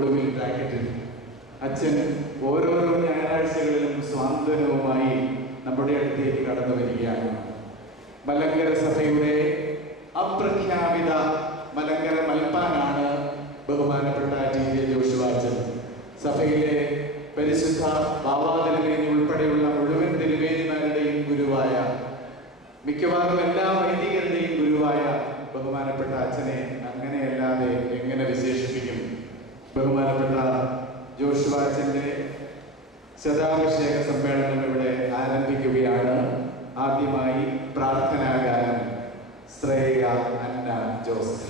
ഒടുവിൽ ബ്രാക്കറ്റിൽ അച്ഛൻ ഓരോരോ ഞായറാഴ്ചകളിലും സ്വാതന്ത്ര്യവുമായി നമ്മുടെ അടുത്തേക്ക് കടന്നു വരികയാണ്. മലങ്കര സഭയുടെ അപ്രഖ്യാപിത മലങ്കര മൽപ്പാനാണ് ബഹുമാനപ്പെട്ട ടി.ജെ. ജോഷുവ അച്ഛൻ. സഭയിലെ പരിശുദ്ധ ബാവാതിരുമേനി ഉൾപ്പെടെയുള്ള മുഴുവൻ തിരുമേനിമാരുടെയും ഗുരുവായ, മിക്കവാറും എല്ലാ വൈദികരുടെയും ഗുരുവായ ബഹുമാനപ്പെട്ട അച്ഛനെ അങ്ങനെയല്ലാതെ എങ്ങനെ വിശേഷിപ്പിക്കും? ബഹുമാനപ്പെട്ട ജോഷുവ അച്ഛൻ്റെ ശതാഭിഷേക സമ്മേളനം ഇവിടെ ആരംഭിക്കുകയാണ്. ആദ്യമായി പ്രാർത്ഥനാഗാനം ശ്രേയ അന്ന ജോസഫ്.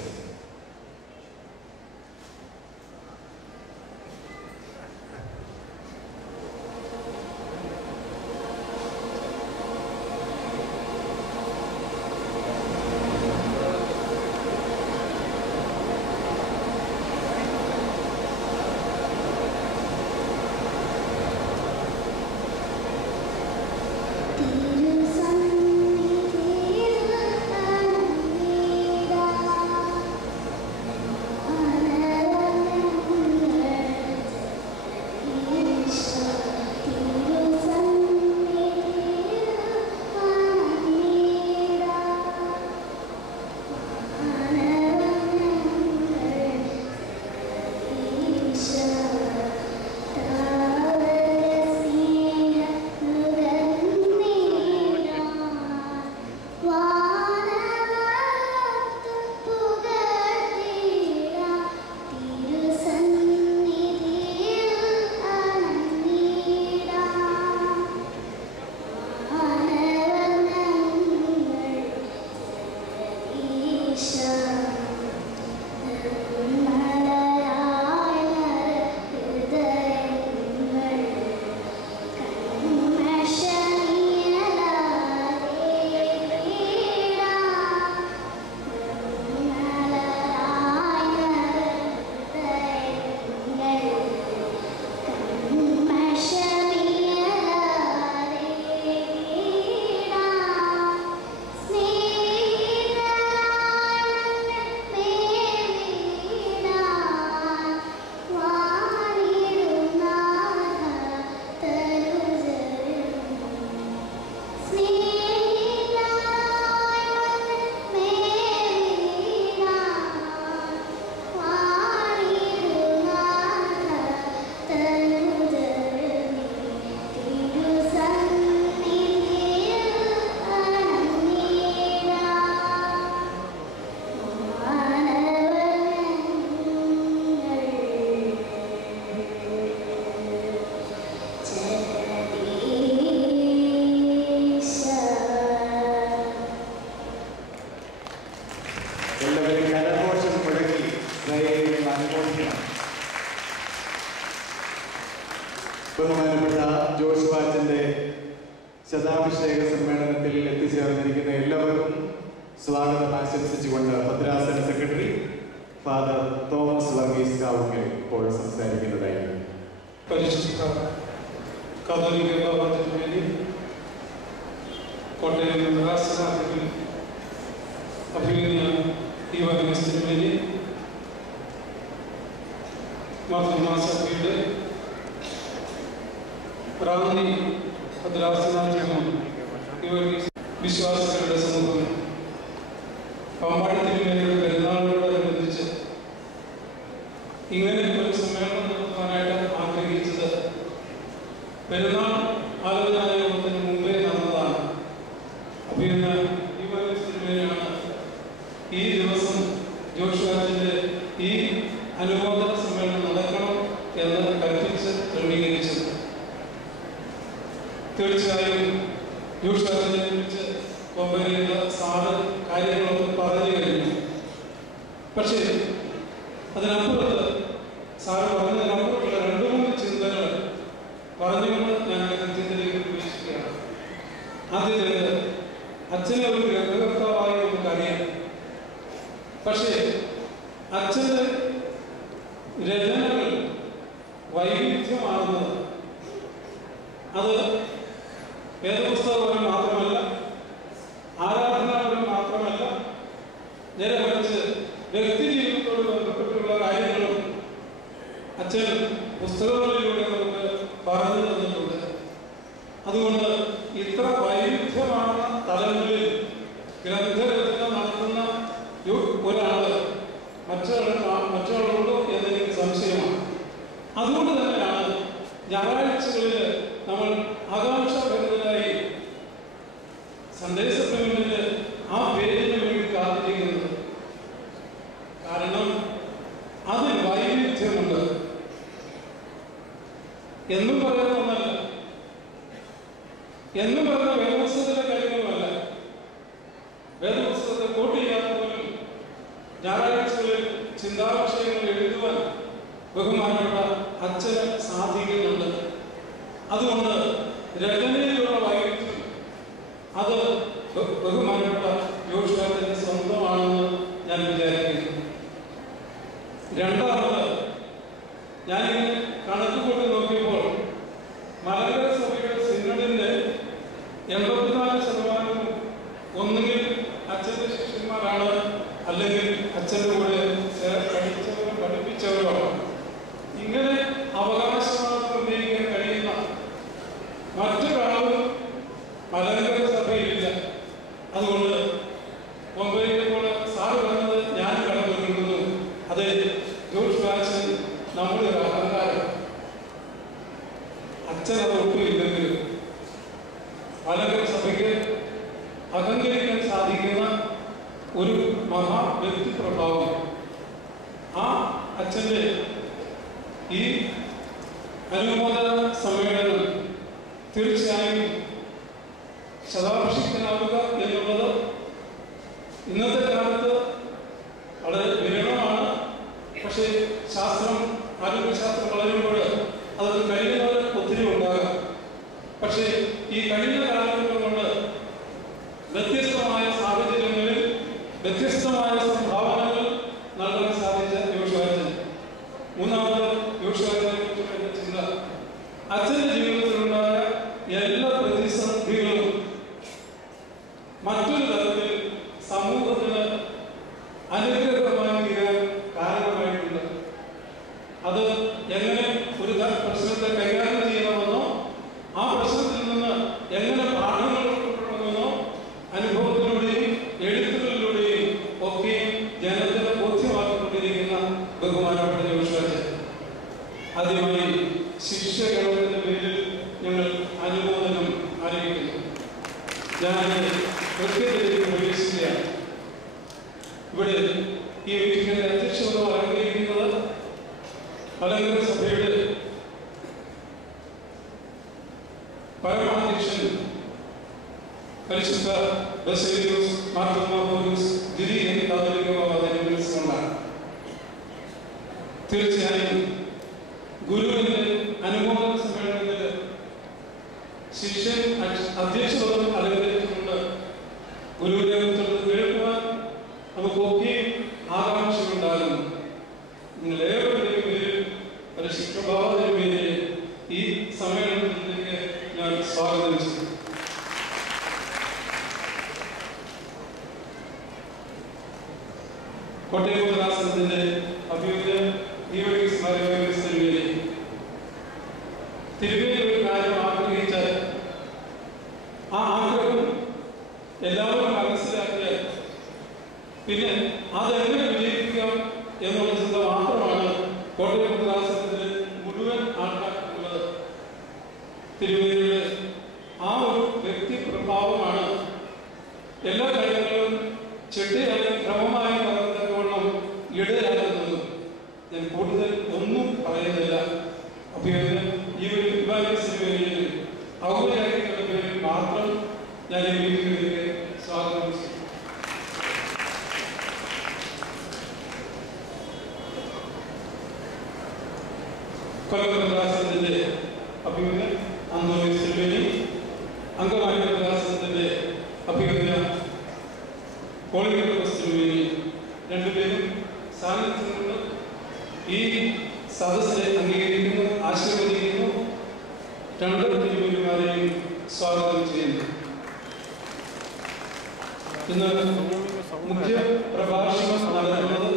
ബഹുമാനപ്പെട്ട ജോഷുവ അച്ഛൻ്റെ ശതാഭിഷേക സമ്മേളനത്തിൽ എത്തിച്ചേർന്നിരിക്കുന്ന എല്ലാവർക്കും സ്വാഗതം ആശംസിച്ചുകൊണ്ട് ഭദ്രാസന സെക്രട്ടറി ഫാദർ തോമസ് വർഗീസ് കാവുങ്കൽ ഇപ്പോൾ സംസാരിക്കുന്നതായി. പരിശുദ്ധ കാതോലിക്ക ബാബാ തിരുമേനി, കോട്ടയം ഭദ്രാസനാധിപൻ അഭിമന്യ ഈവാനിയോസ് തിരുമേനി, മാതൃമാസഭയുടെ റാന്നി ഭദ്രാസനാധിപൻ വിശ്വാസികളുടെ സമൂഹം, പാമ്പാടി തിരുമേനിയുടെ പെരുന്നാളിനോടനുബന്ധിച്ച് ഇങ്ങനെ ഒരു സമ്മേളനം നടത്താനായിട്ട് ആഗ്രഹിച്ചത് പെരുന്നാൾ ആലോചനായോഗത്തിന് മുമ്പേ നടന്നതാണ്. അഭിമന്യ ഈവാനിയോസ് തിരുമേനിയാണ് ഈ ദിവസം ജോഷുവാച്ചിൻ്റെ ഈ അനുമോദന സമ്മേളനം നടക്കണം എന്ന് കൽപ്പിച്ച് ക്രമീകരിച്ചത്. തീർച്ചയായും ജോഷുവാച്ചിനെ കുറിച്ച് കൊമ്പരിയുടെ സാറ് കാര്യങ്ങളൊക്കെ പറഞ്ഞു കഴിഞ്ഞു. പക്ഷേ അതിനപ്പുറത്ത് സാറ് പറഞ്ഞതിനപ്പുറത്തുള്ള 2-3 ചിന്തകൾ പറഞ്ഞുകൊണ്ട് ഞാൻ ചിന്തയിലേക്ക് പ്രവേശിക്കുകയാണ്. ആദ്യത്തേത്, അച്ഛനെ ഒരു ഗ്രഹകർത്താവായി നമുക്കറിയാം. പക്ഷേ അച്ഛൻ്റെ രചനകൾ വൈവിധ്യമാകുന്നത് അത് വേദപുസ്തകപരം മാത്രമല്ല, ആരാധനാപരം മാത്രമല്ല, നേരെ മറിച്ച് വ്യക്തി ജീവിതത്തോട് ബന്ധപ്പെട്ടുള്ള കാര്യങ്ങളും അച്ഛൻ പുസ്തകങ്ങളിലൂടെ നമുക്ക് പറഞ്ഞു തന്നിട്ടുണ്ട്. അതുകൊണ്ട് ഇത്ര വൈവിധ്യമാർന്ന തലങ്ങളിൽ ഗ്രന്ഥരചന നടത്തുന്ന ഒരാള് മറ്റൊരാളുണ്ടോ എന്നെനിക്ക് സംശയമാണ്. അതുകൊണ്ട് തന്നെയാണ് ഞായറാഴ്ചകളിൽ നമ്മൾ ആകാംക്ഷാഭരിതരായി സൺഡേ സപ്ലിമെന്റിന് ആ പേരിന് വേണ്ടി കാത്തിരിക്കുന്നത്. കാരണം അതിൽ വൈവിധ്യമുണ്ട്. എന്നും പറയുന്ന ഒന്നല്ല, എന്നും പറയുന്ന വേദപുസ്തകത്തിലെ കാര്യങ്ങളുമല്ല. വേദപുസ്തകത്തെ കോട്ട് ചെയ്യാത്ത പോലും ഞായറാഴ്ചകളിൽ ചിന്താവിഷയങ്ങൾ എഴുതുവാൻ ബഹുമാനപ്പെട്ട അച്ഛന് സാധിക്കുന്നുണ്ട്. അതുകൊണ്ട് രചനയിലുള്ള വൈവിധ്യം അത് ബഹുമാനപ്പെട്ട യോശുവാച്ചന്റെ സ്വന്തമാണെന്ന് ഞാൻ വിചാരിക്കുന്നു. രണ്ടാമത്, ഞാനിങ്ങനെ കണക്കുകൂട്ടി നോക്കിയപ്പോൾ മലങ്കര സഭയുടെ സിനഡിന്റെ 84% ഒന്നുകിൽ അച്ഛന്റെ ശിഷ്യന്മാരാണ്, അല്ലെങ്കിൽ അച്ഛൻ്റെ കൂടെ പഠിച്ചവരോ പഠിപ്പിച്ചവരോ. ഇങ്ങനെ അവകാശവാദം ഉന്നയിക്കാൻ കഴിയുന്ന മറ്റൊരാളും മലങ്കര സഭയിലില്ല. അതുകൊണ്ട് മുംബൈയിലേപ്പോൾ സാറ് പറഞ്ഞത് ഞാൻ കടന്നു. അത് ജോഷ് നമ്മുടെ ഒരു അഹങ്കാരം. അച്ഛനത് ഒട്ടുമില്ലെങ്കിൽ മലങ്കര സഭയ്ക്ക് അഹങ്കരിക്കാൻ സാധിക്കുന്ന ഒരു മഹാ വ്യക്തിപ്രഭാവം ആ അച്ഛൻ്റെ ഈ അനുമോദന സമ്മേളനം തീർച്ചയായും ശതാഭിഷിക്തനാവുക എന്നുള്ളത് ഇന്നത്തെ കാലത്ത് വളരെ വിരളമാണ്. പക്ഷേ ആരോഗ്യശാസ്ത്രം വളരുമ്പോൾ അതൊക്കെ കഴിയുന്നവർ ഒത്തിരി ഉണ്ടാകാം. പക്ഷേ ഈ കഴിഞ്ഞ കാലഘട്ടം കൊണ്ട് വ്യത്യസ്തമായ സാഹചര്യങ്ങളിൽ വ്യത്യസ്തമായ സംഭാവനകൾ നൽകാൻ സാധിച്ച യോശുവാച്ചൻ. മൂന്നാമത് യോശുവാച്ചനെ കുറിച്ചുള്ള ചിന്ത, അച്ഛൻ്റെ ജീവിതത്തിലുണ്ടായ എല്ലാ പ്രതിസന്ധികളും മറ്റൊരു തരത്തിൽ സമൂഹത്തിന് അനുഗ്രഹമായി തീരാൻ കാരണമായിട്ടുണ്ട്. അത് എങ്ങനെ ഒരു പ്രശ്നത്തെ കൈകാര്യം ചെയ്യണമെന്നോ ആ പ്രശ്നത്തിൽ നിന്ന് എങ്ങനെ പാഠങ്ങൾ ഉൾക്കൊള്ളണമെന്നോ അനുഭവത്തിലൂടെയും എഴുത്തുകളിലൂടെയും ഒക്കെ ജനത്തിന് ബോധ്യമാക്കിക്കൊണ്ടിരിക്കുന്ന ബഹുമാനപ്പെട്ട യോശുവാച്ചൻ. ആദ്യമായി ശിഷ്യഗണത്തിന്റെ പേരിൽ ഞങ്ങൾ അനുമോദനം അറിയിക്കുന്നു. ഞാൻ കൃത്യത്തിലേക്ക് പ്രവേശിക്കുകയാണ്. ഇവിടെ ഈ മീറ്റിംഗിന്റെ അധ്യക്ഷത അലങ്കരിക്കുന്നത് മലങ്കര സഭയുടെ പരമാധ്യക്ഷൻ പരിശുദ്ധ ബസേലിയോസ് മാർത്തോമാ പൗലോസ് ദ്വിതീയൻ കാതോലിക്ക ബാവ തിരുമനസ്സുകൊണ്ടാണ്. തീർച്ചയായും ഗുരുവിന്റെ അനുമോദന സമ്മേളനത്തിൽ ശിഷ്യൻ അധ്യക്ഷപദം അലങ്കരിച്ചുകൊണ്ട് ഗുരുവിനെ കേൾക്കുവാൻ നമുക്കൊക്കെയും ആകാംക്ഷയുണ്ടാകുന്നു. നിങ്ങളേവരുടെയും പേരിൽ പരിശുദ്ധഭാവത്തിന്റെ പേരിൽ ഈ സമ്മേളനത്തിലേക്ക് ഞാൻ സ്വാഗതം ചെയ്തു. കോട്ടയം ഭദ്രാസനത്തിന്റെ അഭിമുഖ്യ തിരുവേലി ഒരു കാര്യം ആഗ്രഹിച്ചാൽ ആ ആഗ്രഹം എല്ലാവരും മനസ്സിലാക്കിയാൽ പിന്നെ അതെങ്ങനെ വിജയിപ്പിക്കാം എന്നുള്ള ചിന്ത മാത്രമാണ് കോട്ടയം ഭദ്രാസനത്തിന്റെ മുഴുവൻ ആൾക്കാർക്കുള്ളത്. തിരുവേലിയുടെ ആ ഒരു വ്യക്തിപ്രഭാവമാണ് എല്ലാ കാര്യങ്ങളും ചെട്ടിയായി ക്രമമായി നടന്നതോളം ഇടയാകുന്നത്. ഞാൻ കൂടുതൽ ഒന്നും പറയുന്നില്ല. അഭിനന്ദനം ഈ ഒരു വിഭാഗത്തിൽ ഔപചാരികളുടെ പേരിൽ മാത്രം ഞാൻ ഈ മീറ്റിംഗിലേക്ക് സ്വാഗതം ചെയ്തു. കൊല്ലം ഭദ്രാസനത്തിന്റെ അഭിനന്ദനം അന്തോണീസ് തിരുവേലി, അങ്കമാലി ഭദ്രാസനത്തിന്റെ അഭിനന്ദനം കോളിംഗ് തിരുവേലി, രണ്ടുപേരും സാന്നിധ്യമുണ്ട്. ഈ സദസ്സിനെ അംഗീകരിക്കുന്നു, ആശീർവദിക്കുന്നു. രണ്ട് തിരുവല്ലുമാരെയും സ്വാഗതം ചെയ്യുന്നു. ഇന്ന് മുഖ്യ പ്രഭാഷണം നടത്തുന്നത്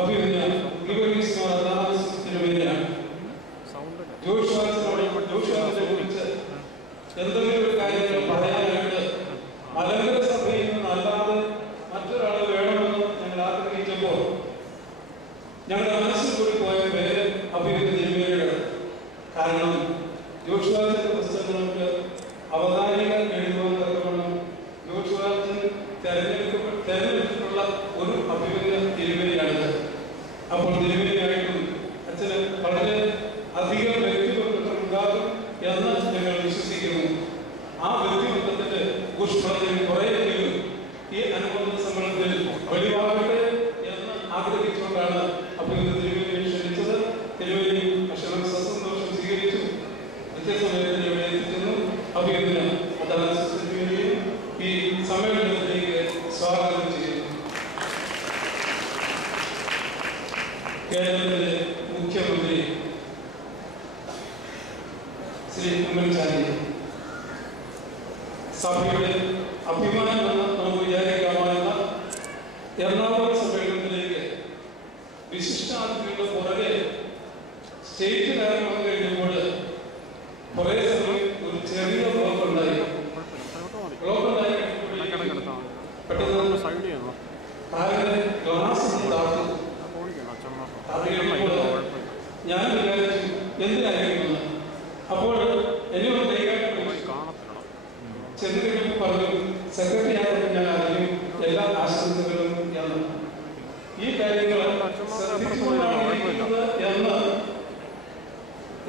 അഭിനന്ദനം ഗീവർഗീസ് മാർ അത്താനാസ് കേരളത്തിലെ മുഖ്യമന്ത്രി ശ്രീ ഉമ്മൻചാണ്ടി, സഭയുടെ അഭിമാനമെന്ന് നമുക്ക് വിചാരിക്കാവുന്ന എറണാകുളം സമ്മേളനത്തിലേക്ക് വിശിഷ്ടാതിഥികളുടെ പുറകെ സ്റ്റേറ്റ് ലെവൽ വന്നു കഴിഞ്ഞപ്പോൾ കുറേ സമയം ഒരു ചെറിയ ബ്ലോക്ക് ഉണ്ടായി. പെട്ടെന്ന് കാലിന്റെ ഗ്ലാസ് താത്തു. ഞാൻ വിചാരിച്ചു എന്തിനായിരിക്കും. അപ്പോൾ എന്നോട് ചെന്നിട്ട് പറഞ്ഞു, സെക്രട്ടറി ആയിട്ട് ഞാൻ അറിയും എല്ലാ ആശംസകളും എന്ന്. ഈ കാര്യങ്ങൾ ശ്രദ്ധിച്ചുകൊണ്ടാണ് എന്ന്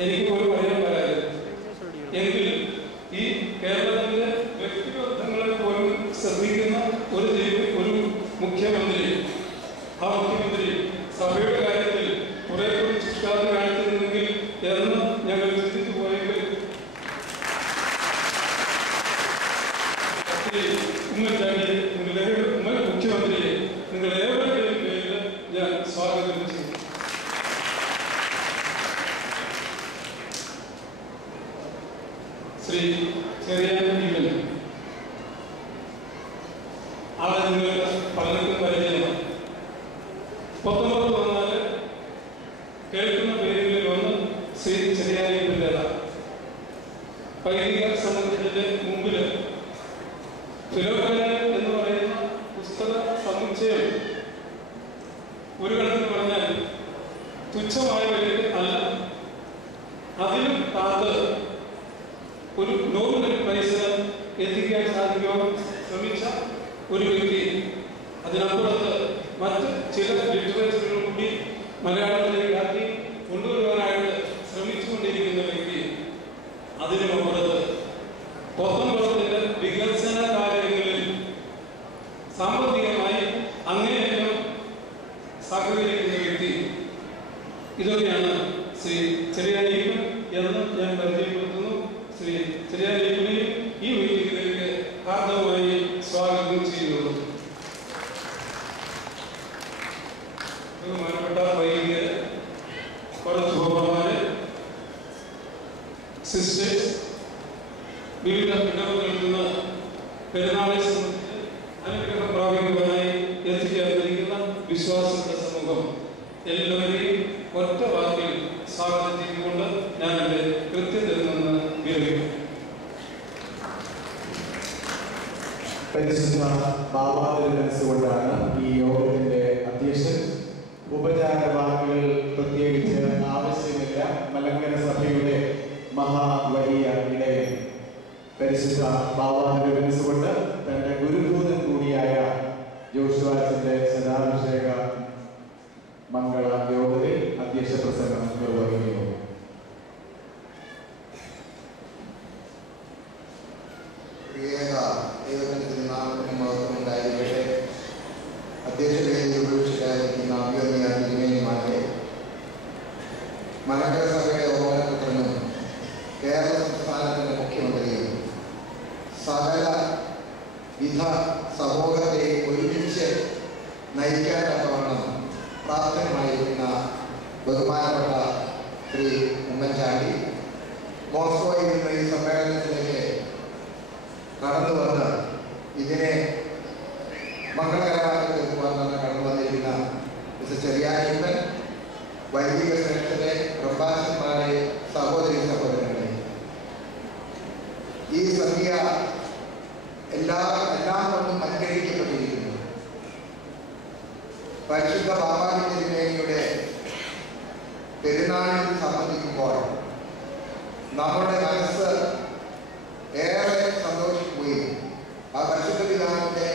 എനിക്ക് ഒരു പറയാൻ വരാറ്. എങ്കിൽ ഈ കേരളത്തിലെ വ്യക്തിബന്ധങ്ങളെ പോലും ശ്രദ്ധിക്കുന്ന ഒരു മുഖ്യമന്ത്രി, ആ മുഖ്യമന്ത്രി സഭയുടെ കാര്യത്തിൽ കുറെ കൂടി ചുറ്റാതെ കാണിച്ചിരുന്നെങ്കിൽ എന്ന് ഞങ്ങൾ ചിന്തിച്ചു പോയെങ്കിൽ ഉമ്മൻചാണ്ടി മുഖ്യമന്ത്രിയെ നിങ്ങൾ ഏവരുടെയും പേരിൽ ഞാൻ സ്വാഗതം ചെയ്തു. ശ്രീ ചെറിയാൻ ആളെ നിങ്ങൾക്ക് പലർക്കും പരിചയമാണ്. 19 വന്നാൽ കേൾക്കുന്ന പേരുകളിൽ ഒന്ന് ശ്രീ ചെറിയാനിപ്പൻ്റെതാണ്. വൈദിക സമൂഹത്തിന്റെ മുമ്പിൽ ഫിലോക്കാലം എന്ന് പറയുന്ന പുസ്തക സമുച്ചയം ഒരു കണക്കിന് പറഞ്ഞാൽ തുച്ഛമായ വിലയ്ക്ക് അല്ല, അതിലും താഴെ ഒരു നോമിനൽ പൈസ എത്തിക്കാൻ സാധിക്കുവാൻ ശ്രമിച്ച ഒരു വ്യക്തി, അതിനപ്പുറത്ത് മറ്റ് ചില ലിറ്ററേച്ചറുകൾ കൂടി മലയാളത്തിലേക്ക് ആക്കി കൊണ്ടുവരുവാനായിട്ട് ശ്രമിച്ചുകൊണ്ടിരിക്കുന്ന വ്യക്തി, അതിനുമപ്പുറത്ത് പൊത്തമ്പളത്തിന്റെ വികസന കാര്യങ്ങളിൽ സാമ്പത്തികമായി അങ്ങേയറ്റം സഹകരിക്കുന്ന വ്യക്തി, ഇതൊക്കെയാണ് ശ്രീ ചെറിയാനിപ്പൻ എന്ന് ഞാൻ പരിചയപ്പെടുത്തുന്നു. ശ്രീ ചെറിയാനിപ്പനെയും ഈ മീറ്റിംഗിലേക്ക് ഹാർദവമായി സ്വാഗതം ചെയ്യുന്നു. ബഹുമാനപ്പെട്ട വൈദികർ, കുറച്ച് ബഹുമാന്മാര്, സിസ്റ്റേഴ്സ്, വിവിധ ഇടവുകളിൽ നിന്ന് പെരുന്നാളെ സംബന്ധിച്ച് അനുഗ്രഹം പ്രാപിക്കുവാനായി എത്തിച്ചേർന്നിരിക്കുന്ന വിശ്വാസികളുടെ സമൂഹം, എല്ലാവരെയും ഒറ്റ വാക്കിൽ സ്വാഗതം ചെയ്തുകൊണ്ട് ഞാൻ എൻ്റെ കൃത്യത്തിൽ നിന്ന് വിരമിക്കും. പരിശുദ്ധ ബാബാവിന്റെ മനസ്സുകൊണ്ടാണ് ഈ യോഗത്തിന്റെ അധ്യക്ഷൻ. ഉപചാര വാക്കുകൾ പ്രത്യേകിച്ച് ആവശ്യമില്ല. മലങ്കര സഭയുടെ വലിയ ഇടയൻ പരിശുദ്ധ ബാബാവിന്റെ മനസ്സുകൊണ്ട് തന്റെ ഗുരുഭൂതൻ കൂടിയായ ജോഷുവാച്ചന്റെ ശതാഭിഷേക മംഗള യോഗത്തിൽ അധ്യക്ഷ പ്രസംഗം നിർവഹിക്കുന്നു. അധ്യക്ഷതയിലിരിക്കുന്ന അഭിനന്ദനീയമാരെ, മലങ്കര സഭയുടെ ഓരോരുത്തരും കേരള സംസ്ഥാനത്തിന്റെ മുഖ്യമന്ത്രിയും സകല വിധ സമൂഹത്തെ ഒരുമിച്ച് നയിക്കാൻ തക്കവണ്ണം പ്രാപ്തമായിരിക്കുന്ന ബഹുമാനപ്പെട്ട ശ്രീ ഉമ്മൻചാണ്ടി മോസ്കോയിൽ നിന്ന് ഈ സമ്മേളനത്തിലേക്ക് കടന്നു വന്ന് ഇതിനെ മംഗളകരമാക്കി തീർക്കുവാൻ തന്നെ കടന്നു വന്നിരിക്കുന്ന മിസ്റ്റർ ചെറിയാനിപ്പൻ, വൈദിക ശ്രേഷ്ഠരെ, പ്രഭാഷന്മാരെ, സഹോദരി സഹോദരങ്ങളെ, ഈ സംഖ്യ എല്ലാം കൊണ്ടും അനുഗ്രഹിക്കപ്പെട്ടിരിക്കുന്നു. പരിശുദ്ധ ബാബാജി തിരുമേനിയുടെ പെരുന്നാളിൽ സംബന്ധിക്കുമ്പോൾ നമ്മുടെ മനസ്സ് ഏറെ സന്തോഷിക്കുകയും ആ പരിശുദ്ധ പിതാവിന്റെ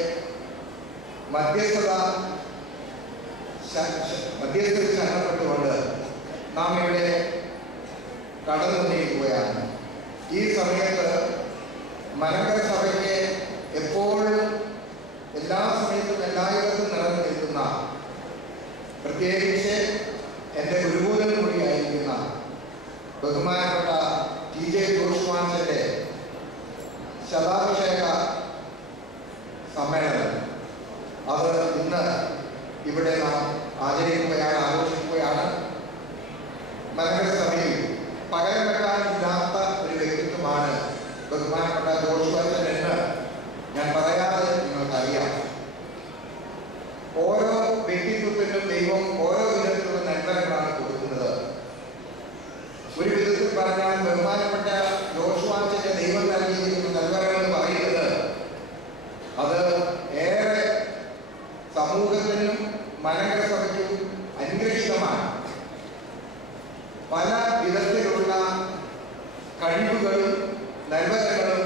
മധ്യസ്ഥത്തിൽ ശരണപ്പെട്ടുകൊണ്ട് നാം ഇവിടെ കടന്നു വന്നിരിക്കുകയാണ്. ഈ സമയത്ത് മലങ്കര സഭയ്ക്ക് എപ്പോഴും എല്ലാ സമയത്തും എല്ലായിടത്തും നിറഞ്ഞു നിൽക്കുന്ന, പ്രത്യേകിച്ച് എൻ്റെ ഗുരുഭൂതൻ കൂടിയായിരിക്കുന്ന ബഹുമാനപ്പെട്ട TJ ജോഷുവാച്ചന്റെ ശതാഭിഷേക സമ്മേളനം, അത് ഇന്ന് ഇവിടെ നാം ആചരിക്കുകയാണ്, ആഘോഷിക്കുകയാണ്. മലങ്കര സഭയിൽ പകരം വെക്കാനില്ലാത്ത ഒരു വ്യക്തിത്വമാണ് ബഹുമാനപ്പെട്ട ജോഷുവ അച്ഛൻ എന്ന് ഞാൻ പറയാതെ നിങ്ങൾക്കറിയാം. ഓരോ വ്യക്തിത്വത്തിനും ദൈവം ഓരോ വിധത്തിലുള്ള നന്മകളാണ് കൊടുക്കുന്നത്. ഒരു വിധത്തിൽ പറഞ്ഞാൽ ബഹുമാനപ്പെട്ട ജോഷുവ അച്ഛന്റെ ദൈവം നൽകിയിരിക്കുന്ന നന്മകൾ എന്ന് പറയുന്നത് അത് ഏറെ സമൂഹത്തിനും മലങ്കര സഭയ്ക്കും അനുഗ്രഹീതമാണ്. പല വിധത്തിലുള്ള കഴിവുകളും നന്മകളും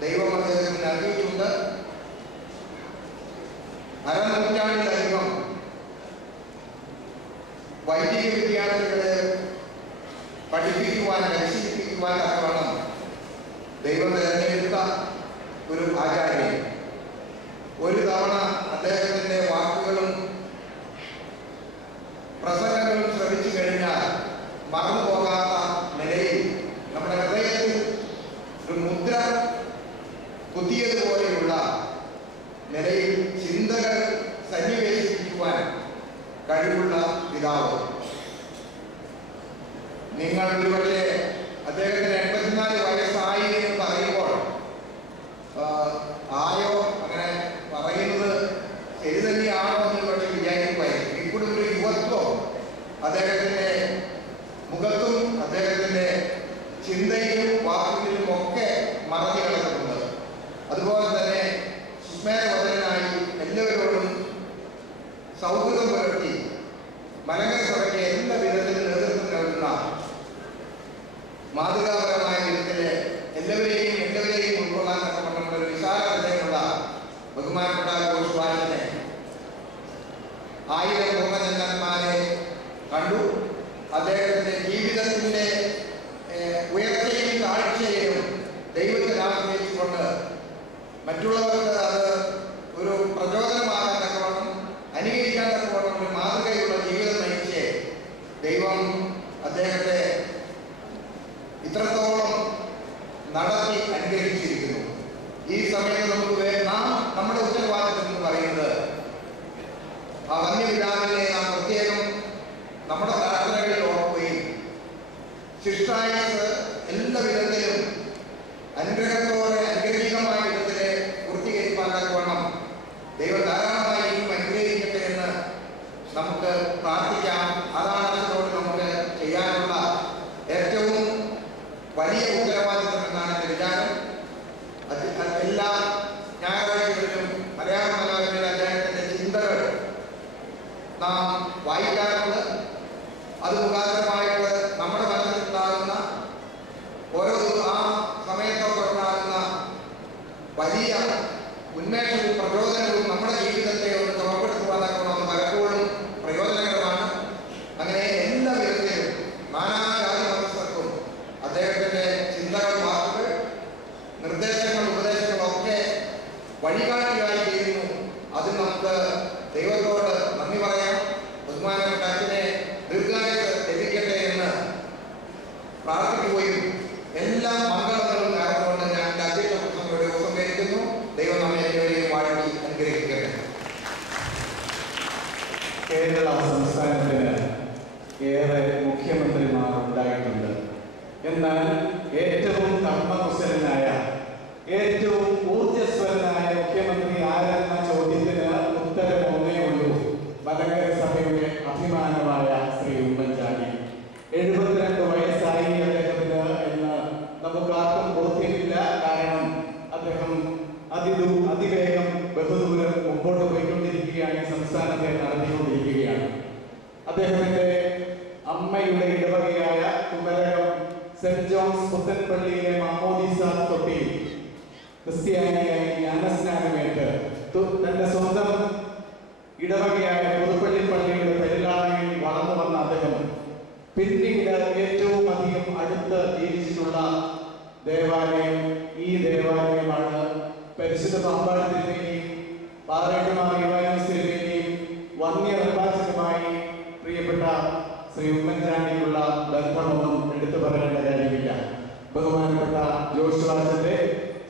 ദൈവം അദ്ദേഹത്തിന് നൽകിയിട്ടുണ്ട്. അരനൂറ്റാണ്ടിലധികം വൈദിക വിദ്യാർത്ഥികളെ പഠിപ്പിക്കുവാൻ പരിശീലിപ്പിക്കുവാൻ തക്കവണ്ണം ദൈവം തിരഞ്ഞെടുത്ത ഒരു ആചാര്യൻ. ഒരു തവണ അദ്ദേഹത്തിന്റെ വാക്കുകളും പ്രസംഗങ്ങളും ശ്രമിച്ചു കഴിഞ്ഞാൽ മറന്നുപോകാത്ത നിലയിൽ നമ്മുടെ ഹൃദയത്തിൽ ഒരു മുദ്ര കുത്തിയതുപോലെയുള്ള നിലയിൽ ചിന്തകൾ സന്നിവേശിപ്പിക്കുവാൻ കഴിവുള്ള പിതാവ്. നിങ്ങൾ ഒരുപക്ഷെ അദ്ദേഹത്തിന് 84 വയസ്സായി എന്ന് പറയുമ്പോൾ ആയോ അങ്ങനെ പറയുന്നത് ശരി തന്നെയാണോ എന്ന് പക്ഷെ വിചാരിക്കുമായിരിക്കും. ഇപ്പോഴും ഒരു യുവത്വം അദ്ദേഹത്തിന്റെ മുഖത്തും അദ്ദേഹത്തിന്റെ ചിന്തയിലും വാക്കുകളിലും ഒക്കെ മറഞ്ഞു കിടക്കുന്നുണ്ട്. അതുപോലെ തന്നെ സുസ്മേരവദനായി എല്ലാവരോടും സൗഹൃദം പുലർത്തി മലങ്കര സഭയ്ക്ക് എല്ലാ വിധത്തിലും നേതൃത്വം നൽകുന്ന മാതൃകാപരമായ വിധത്തില് എല്ലാവരെയും ഉൾക്കൊള്ളാൻ തക്കവണ്ണമുള്ള ഒരു വിശാല ഹൃദയമുള്ള ബഹുമാനപ്പെട്ട ജോഷുവാനെ 1000 പൂർണ്ണചന്ദ്രന്മാരെ കണ്ടു. അദ്ദേഹത്തിന്റെ ജീവിതത്തിന്റെ ഉയർച്ചയും താഴ്ചയും ദൈവത്തിൽ ആശ്രയിച്ചുകൊണ്ട് മറ്റുള്ളവർക്ക് അത് ഒരു പ്രചോദനമാകാൻ തക്കവണ്ണം അനുകരിക്കാൻ തക്കവണ്ണം ഒരു മാതൃകയുള്ള ജീവിതം നയിച്ച് ദൈവം അദ്ദേഹത്തെ ഇത്രത്തോളം നടത്തി അനുഗ്രഹിച്ചിരിക്കുന്നു. ഈ സമയത്ത് നമുക്ക് നമ്മുടെ ഉത്തരവാദിത്വം എന്ന് പറയുന്നത് ആ വന്യപിതാവിനെ നാം പ്രത്യേകം നമ്മുടെ പ്രാർത്ഥനകളിൽ ഓർക്കുകയും ശിഷ്ടായുസ് എല്ലാ വിധത്തിലും അനുഗ്രഹത്തോടെ അനുഗ്രഹീതമായ വിധത്തിലെ പൂർത്തീകരിക്കാൻ തക്കവണ്ണം ദൈവം ധാരാളമായി അനുഗ്രഹിക്കട്ടെ എന്ന് നമുക്ക് പ്രാർത്ഥിക്കാം. അതാണ് അതിനോട് നമുക്ക് ചെയ്യാനുള്ള ഏറ്റവും വലിയ ഉത്തരവാദിത്വം എന്നാണ് എൻ്റെ വിചാരം. എല്ലാ ഞായറാഴ്ചകളിലും മലയാള മനോരമയിലെ അദ്ദേഹത്തിൻ്റെ ചിന്തകൾ നാം വായിക്കാറുണ്ട്. അത് മുഖാന്തരമായിട്ട് നമ്മുടെ മനസ്സിലുണ്ടാകുന്ന ഓരോ ആ സമയത്തൊക്കെ ഉണ്ടാകുന്ന വലിയ ഉന്മേഷവും പ്രചോദനവും നമ്മുടെ ജീവിതത്തെ ഒന്ന് ക്രമപ്പെടുത്തുവാനാക്കണം പലപ്പോഴും പ്രയോജനകരമാണ്. അങ്ങനെ എല്ലാ വിധത്തിലും നാനാജാതി മതസ്ഥർക്കും അദ്ദേഹത്തിന്റെ ചിന്തകൾ, വാക്കുകൾ, നിർദ്ദേശങ്ങൾ, ഉപദേശങ്ങളൊക്കെ വഴികാട്ടിയായി തീരുന്നു. അത് നമുക്ക് ദൈവത്തോട് നന്ദി പറയാം. ബഹുമാനപ്പെട്ട അച്ഛനെ ദീർഘായുസ് ലഭിക്കട്ടെ എന്ന് പ്രാർത്ഥിക്കുകയും എല്ലാ മംഗളങ്ങളും നേർന്നുകൊണ്ട് ഞാൻ എൻ്റെ അധ്യക്ഷ പ്രസംഗത്തോടെ ഉപസംഹരിക്കുന്നു. ദൈവം നമ്മെ എല്ലാവരെയും വാഴ്ത്തി അനുഗ്രഹിക്കട്ടെ. കേരള സംസ്ഥാനത്തിന് ഏറെ മുഖ്യമന്ത്രിമാർ ഉണ്ടായിട്ടുണ്ട്. എന്നാൽ ഏറ്റവും കർമ്മകുശലനായ, ഏറ്റവും ഊർജ്ജസ്വലനായ മുഖ്യമന്ത്രി ആരെന്ന ചോദ്യത്തിന് ഉത്തരം ഒന്നേ ഉള്ളൂ: മലങ്കര സഭയുടെ അഭിമാനമായ ശ്രീ ഉമ്മൻചാണ്ടി. 72 വയസ്സായി അദ്ദേഹത്തിന് എന്ന് നമുക്കാർക്കും ബോധ്യമില്ല. കാരണം അദ്ദേഹം അതിവേഗം ബഹുദൂരം മുമ്പോട്ട് പോയിക്കൊണ്ടിരിക്കുകയാണ്, ഈ സംസ്ഥാനത്തെ നടത്തിക്കൊണ്ടിരിക്കുകയാണ്. അദ്ദേഹത്തിന്റെ അമ്മയുടെ ഇടവകയായ കുമരകം സെന്റ് ജോൺസ് പുത്തൻപള്ളിയിലെ മാമോദീസ തൊട്ടിയിൽ ക്രിസ്ത്യാനിയായി ജ്ഞാനസ്നാനമേറ്റ് തന്റെ സ്വന്തം ഇടവകയായ പുതുപ്പള്ളി പള്ളിയുടെ പെരുന്നാളിൽ വളർന്നു വന്ന അദ്ദേഹം പിന്നീട് ഏറ്റവും അധികം അടുത്ത് ജീവിച്ചിട്ടുള്ള ദേവാലയം ഈ ദേവാലയമാണ്. പരിശുദ്ധ പാമ്പാടി തിരുമേനിയും പാറേട്ടുമാർ യുവാനീസ് തിരുമേനിയും വന്യനിർവാചകമായി പ്രിയപ്പെട്ട ശ്രീ ഉമ്മൻചാണ്ടിക്കുള്ള ബന്ധമൊന്നും എടുത്തു പറയേണ്ട കാര്യമില്ല. ബഹുമാനപ്പെട്ട ജോഷുവ അച്ഛന്റെ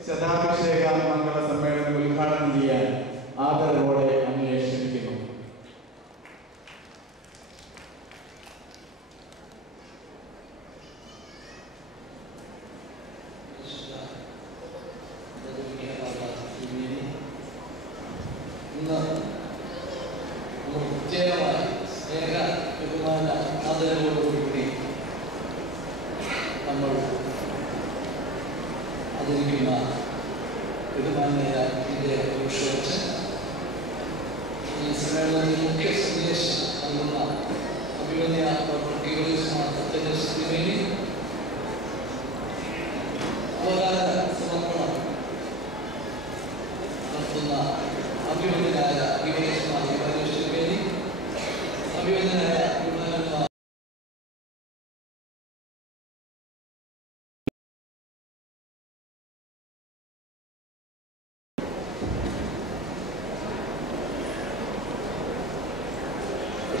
ശതാഭിഷേക മംഗള സമ്മേളനം ഉദ്ഘാടനം ചെയ്യാൻ ആദരവോടെ അന്വേഷിക്കുന്നു. പ്രത്യേകമായ സ്നേഹ ബഹുമാന ആദരവോടുകൂടി നമ്മൾ ആദരിക്കുന്ന ബഹുമാന്യരായ ഇന്ത്യ ഘോഷവച്ച് ഈ സമ്മേളനത്തിൽ മുഖ്യ സന്ദേശം നൽകുന്ന അഭിമന്യ ഡോക്ടർ തിരുമേനി അവകാശ സമർപ്പണം നടത്തുന്ന അഭിമന്യനായ തിരുമേനി അഭിമന്യനായ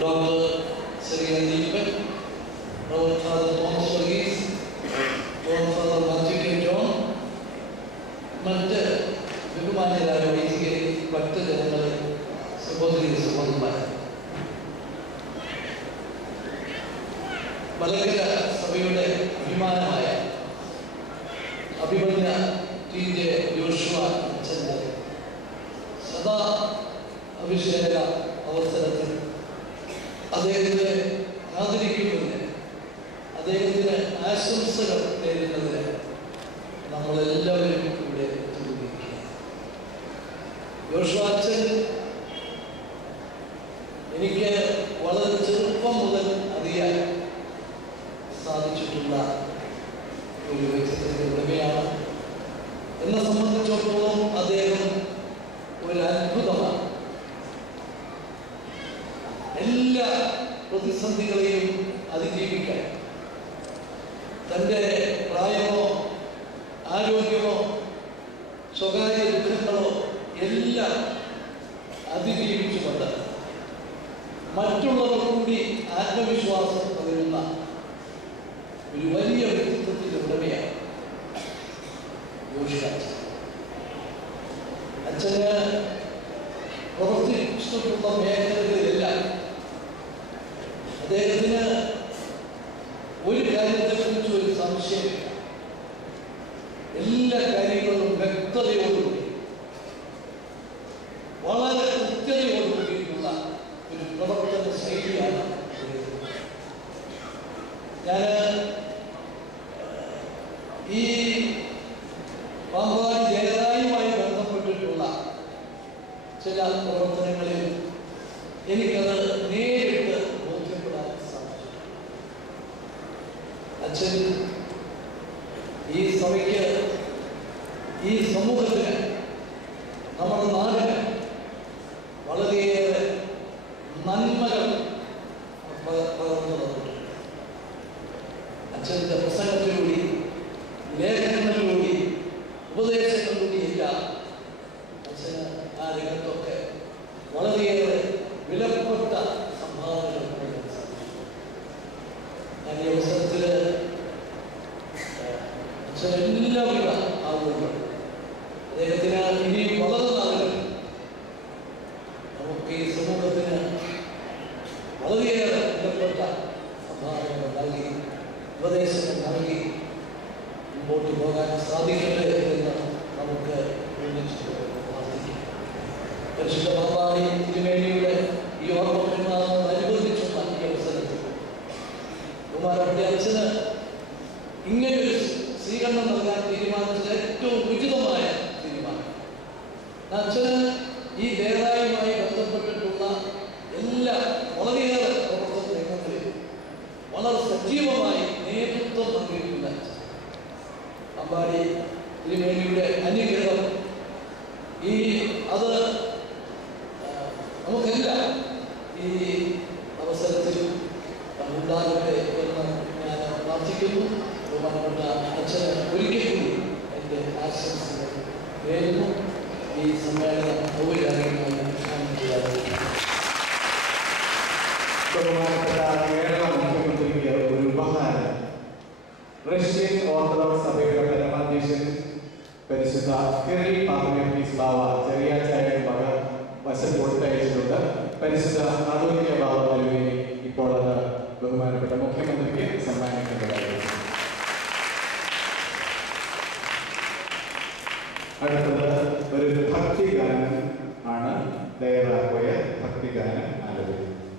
ഡോക്ടർ ചെറിയ Deepan, reverend father Thomas Varghese, reverend father Mathew K John, മറ്റ് ബഹുമാന്യരായ വൈദികരെ, ഭക്തജനങ്ങളെ, സഹോദരി സഹോദരന്മാർ, മലങ്കര സഭയുടെ അഭിമാനമായ അഭിമന്യ ടി.ജെ. ജോഷുവ അച്ഛൻ്റെ സദാ അഭിഷേക അവസരത്തിൽ അദ്ദേഹത്തെ ആദരിക്കുന്നതിന്, അദ്ദേഹത്തിന് ആശംസകൾ നേരുന്നതിന് നമ്മളെല്ലാവരും ഇവിടെ എത്തിയിരിക്കുകയാണ്. ജോഷുവ അച്ഛൻ എനിക്ക് വളരെ ചെറുപ്പം മുതൽ അറിയാൻ സാധിച്ചിട്ടുള്ള ഒരു വ്യക്തിത്വത്തിൻ്റെ ഉടമയാണ്. എന്നെ സംബന്ധിച്ചിടത്തോളം അദ്ദേഹം ഒരു അത്ഭുതമാണ്. എല്ലാ പ്രതിസന്ധികളെയും അതിജീവിക്കാൻ തൻ്റെ പ്രായമോ ആരോഗ്യമോ സ്വകാര്യ ദുഃഖങ്ങളോ എല്ലാം അതിജീവിച്ചുകൊണ്ട് മറ്റുള്ളവർ കൂടി ആത്മവിശ്വാസം പകരുന്ന ഒരു വലിയ വ്യക്തിത്വത്തിൻ്റെ ഉടമയാണ് ജോഷി അച്ഛൻ. അച്ഛന് പ്രവർത്തിച്ചിട്ടുള്ള മേഖലകളിലെല്ലാം അദ്ദേഹത്തിന് ഒരു കാര്യത്തെക്കുറിച്ച് ഒരു സംശയമില്ല. എല്ലാ കാര്യങ്ങളിലും വ്യക്തതയോടുകൂടി വളരെ കൃത്യതയോടുകൂടിയിട്ടുള്ള ഒരു പ്രവർത്തന ശൈലിയാണ്. ഞാൻ ഈ പാമ്പാടി ജയറായുമായി ബന്ധപ്പെട്ടിട്ടുള്ള ചില പ്രവർത്തനങ്ങളിൽ എനിക്കത് നേരിട്ട് ബോധ്യപ്പെടാൻ സാധിച്ചു. അച്ഛൻ ഈ സഭയ്ക്ക്, ഈ സമൂഹത്തിന്, നമ്മുടെ നാടിന് വളരെയേറെ നന്മകൾ പകർന്നു തന്നിട്ടുണ്ട്. അച്ഛൻ്റെ പ്രസംഗത്തിലൂടെ, ലേഖനങ്ങളിലൂടെ, ഉപദേശങ്ങളിലൂടെ എല്ലാം അച്ഛന് ആ രംഗത്തൊക്കെ വളരെയേറെ വിലപ്പെട്ട സംഭാവനകൾ നൽകാൻ സാധിച്ചു. ഞാൻ ഈ അവസരത്തിൽ അച്ഛൻ എല്ലാവിധ ആവുകൾ അദ്ദേഹത്തിന് ഇനിയും വളരെ നാളുകൾ നമുക്ക് ഈ സമൂഹത്തിന് വളരെയേറെ വിലപ്പെട്ട സംഭാവനകൾ നൽകി, ഉപദേശങ്ങൾ നൽകി മുമ്പോട്ട് പോകാൻ സാധിക്കട്ടെ എന്ന് നമുക്ക് ഒന്നിച്ച് പ്രാർത്ഥിക്കാം. പരിശുദ്ധ പാമ്പാടി തിരുമേനിയുടെ ഈ ഓർമ്മ പെരുന്നാളിനോടനുബന്ധിച്ചുള്ള ഈ അവസരത്തിൽ ബഹുമാനപ്പെട്ട അച്ഛന് ഇങ്ങനൊരു സ്വീകരണം നൽകാൻ തീരുമാനിച്ചത് ഏറ്റവും ഉചിതമായ തീരുമാനം. അച്ഛന് ഈ ദേവാലയവുമായി ബന്ധപ്പെട്ടിട്ടുള്ള എല്ലാ വളരെയേറെ പ്രവർത്തന രംഗങ്ങളിൽ വളരെ സജീവമായി നേതൃത്വം നൽകിയിട്ടുണ്ട്. പാമ്പാടി തിരുമേനിയുടെ അനുഗ്രഹം അത് നമുക്കെല്ലാം ഈ അവസരത്തിൽ ഉണ്ടാകട്ടെ എന്ന് ഞാൻ പ്രാർത്ഥിക്കുന്നു. ബഹുമാനപ്പെട്ട അച്ഛന് ഒരിക്കൽ കൂടി എൻ്റെ ആശംസകൾ നേരുന്നു. ഈ സമ്മേളനം ഔപചാരികമായി ബഹുമാനപ്പെട്ട കേരള മുഖ്യമന്ത്രിക്ക് ഒരു ഉപഹാരം റഷ്യൻ ഓർത്തഡോക്സ് സഭയുടെ പരമാധ്യക്ഷൻ പരിശുദ്ധ കിറിൽ പാർലമെന്റീസ് ബാവ ചെറിയാച്ചായ വക വശം കൊടുത്തയച്ചിട്ടുണ്ട്. പരിശുദ്ധ ആരോഗ്യ ബാവ തിരുമേനി ഇപ്പോൾ അത് ബഹുമാനപ്പെട്ട മുഖ്യമന്ത്രിക്ക് സമ്മാനിക്കേണ്ടതായിരുന്നു. അടുത്തത് ഒരു ഭക്തിഗാനം ആണ്. ദയവായ ഭക്തിഗാനം ആലപിക്കുന്നത്.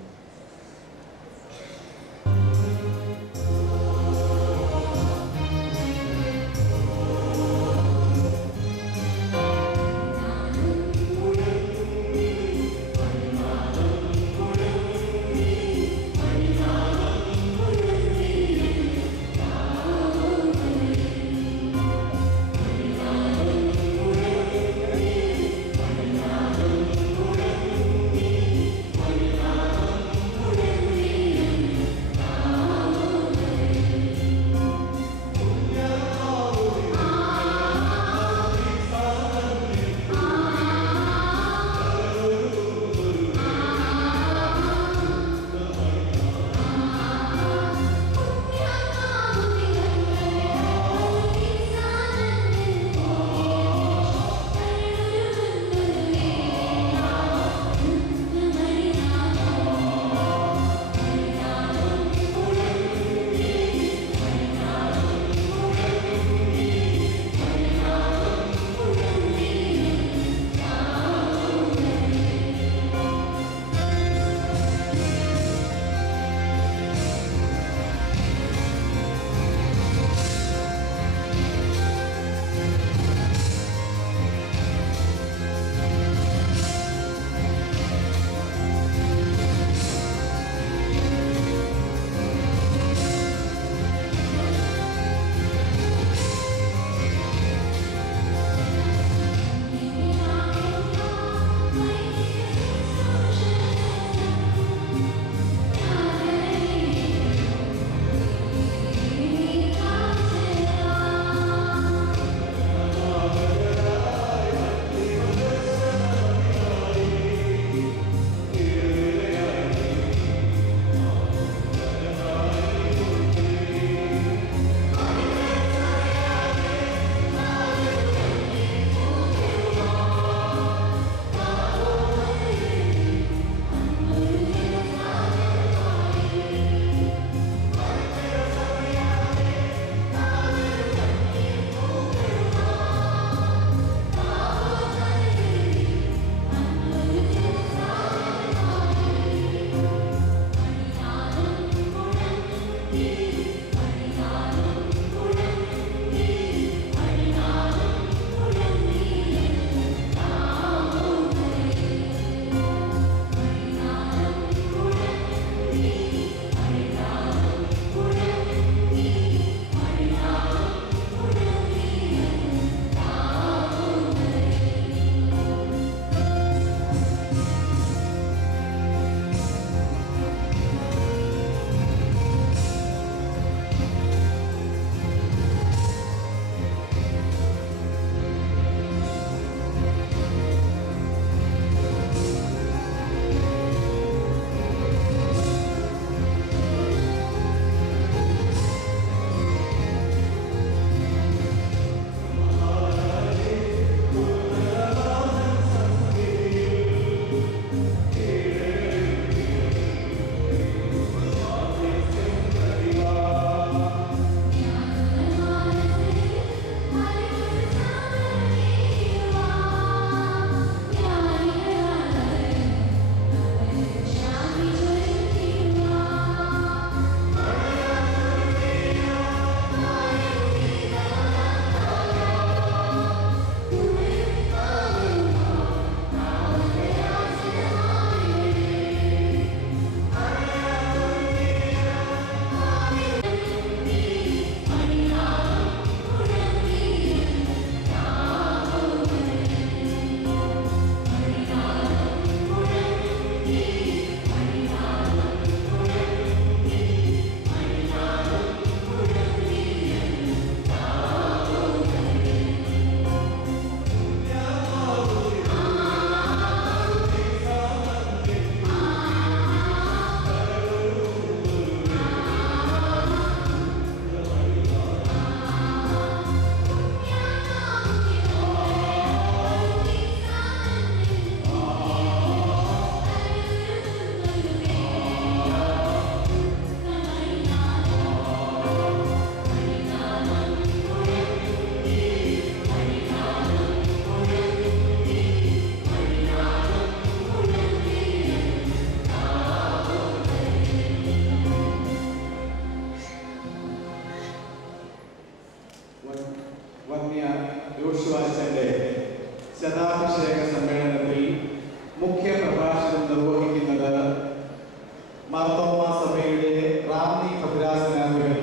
മാർത്തോമ സഭയുടെ റാന്നി ഭദ്രാസനാധിപൻ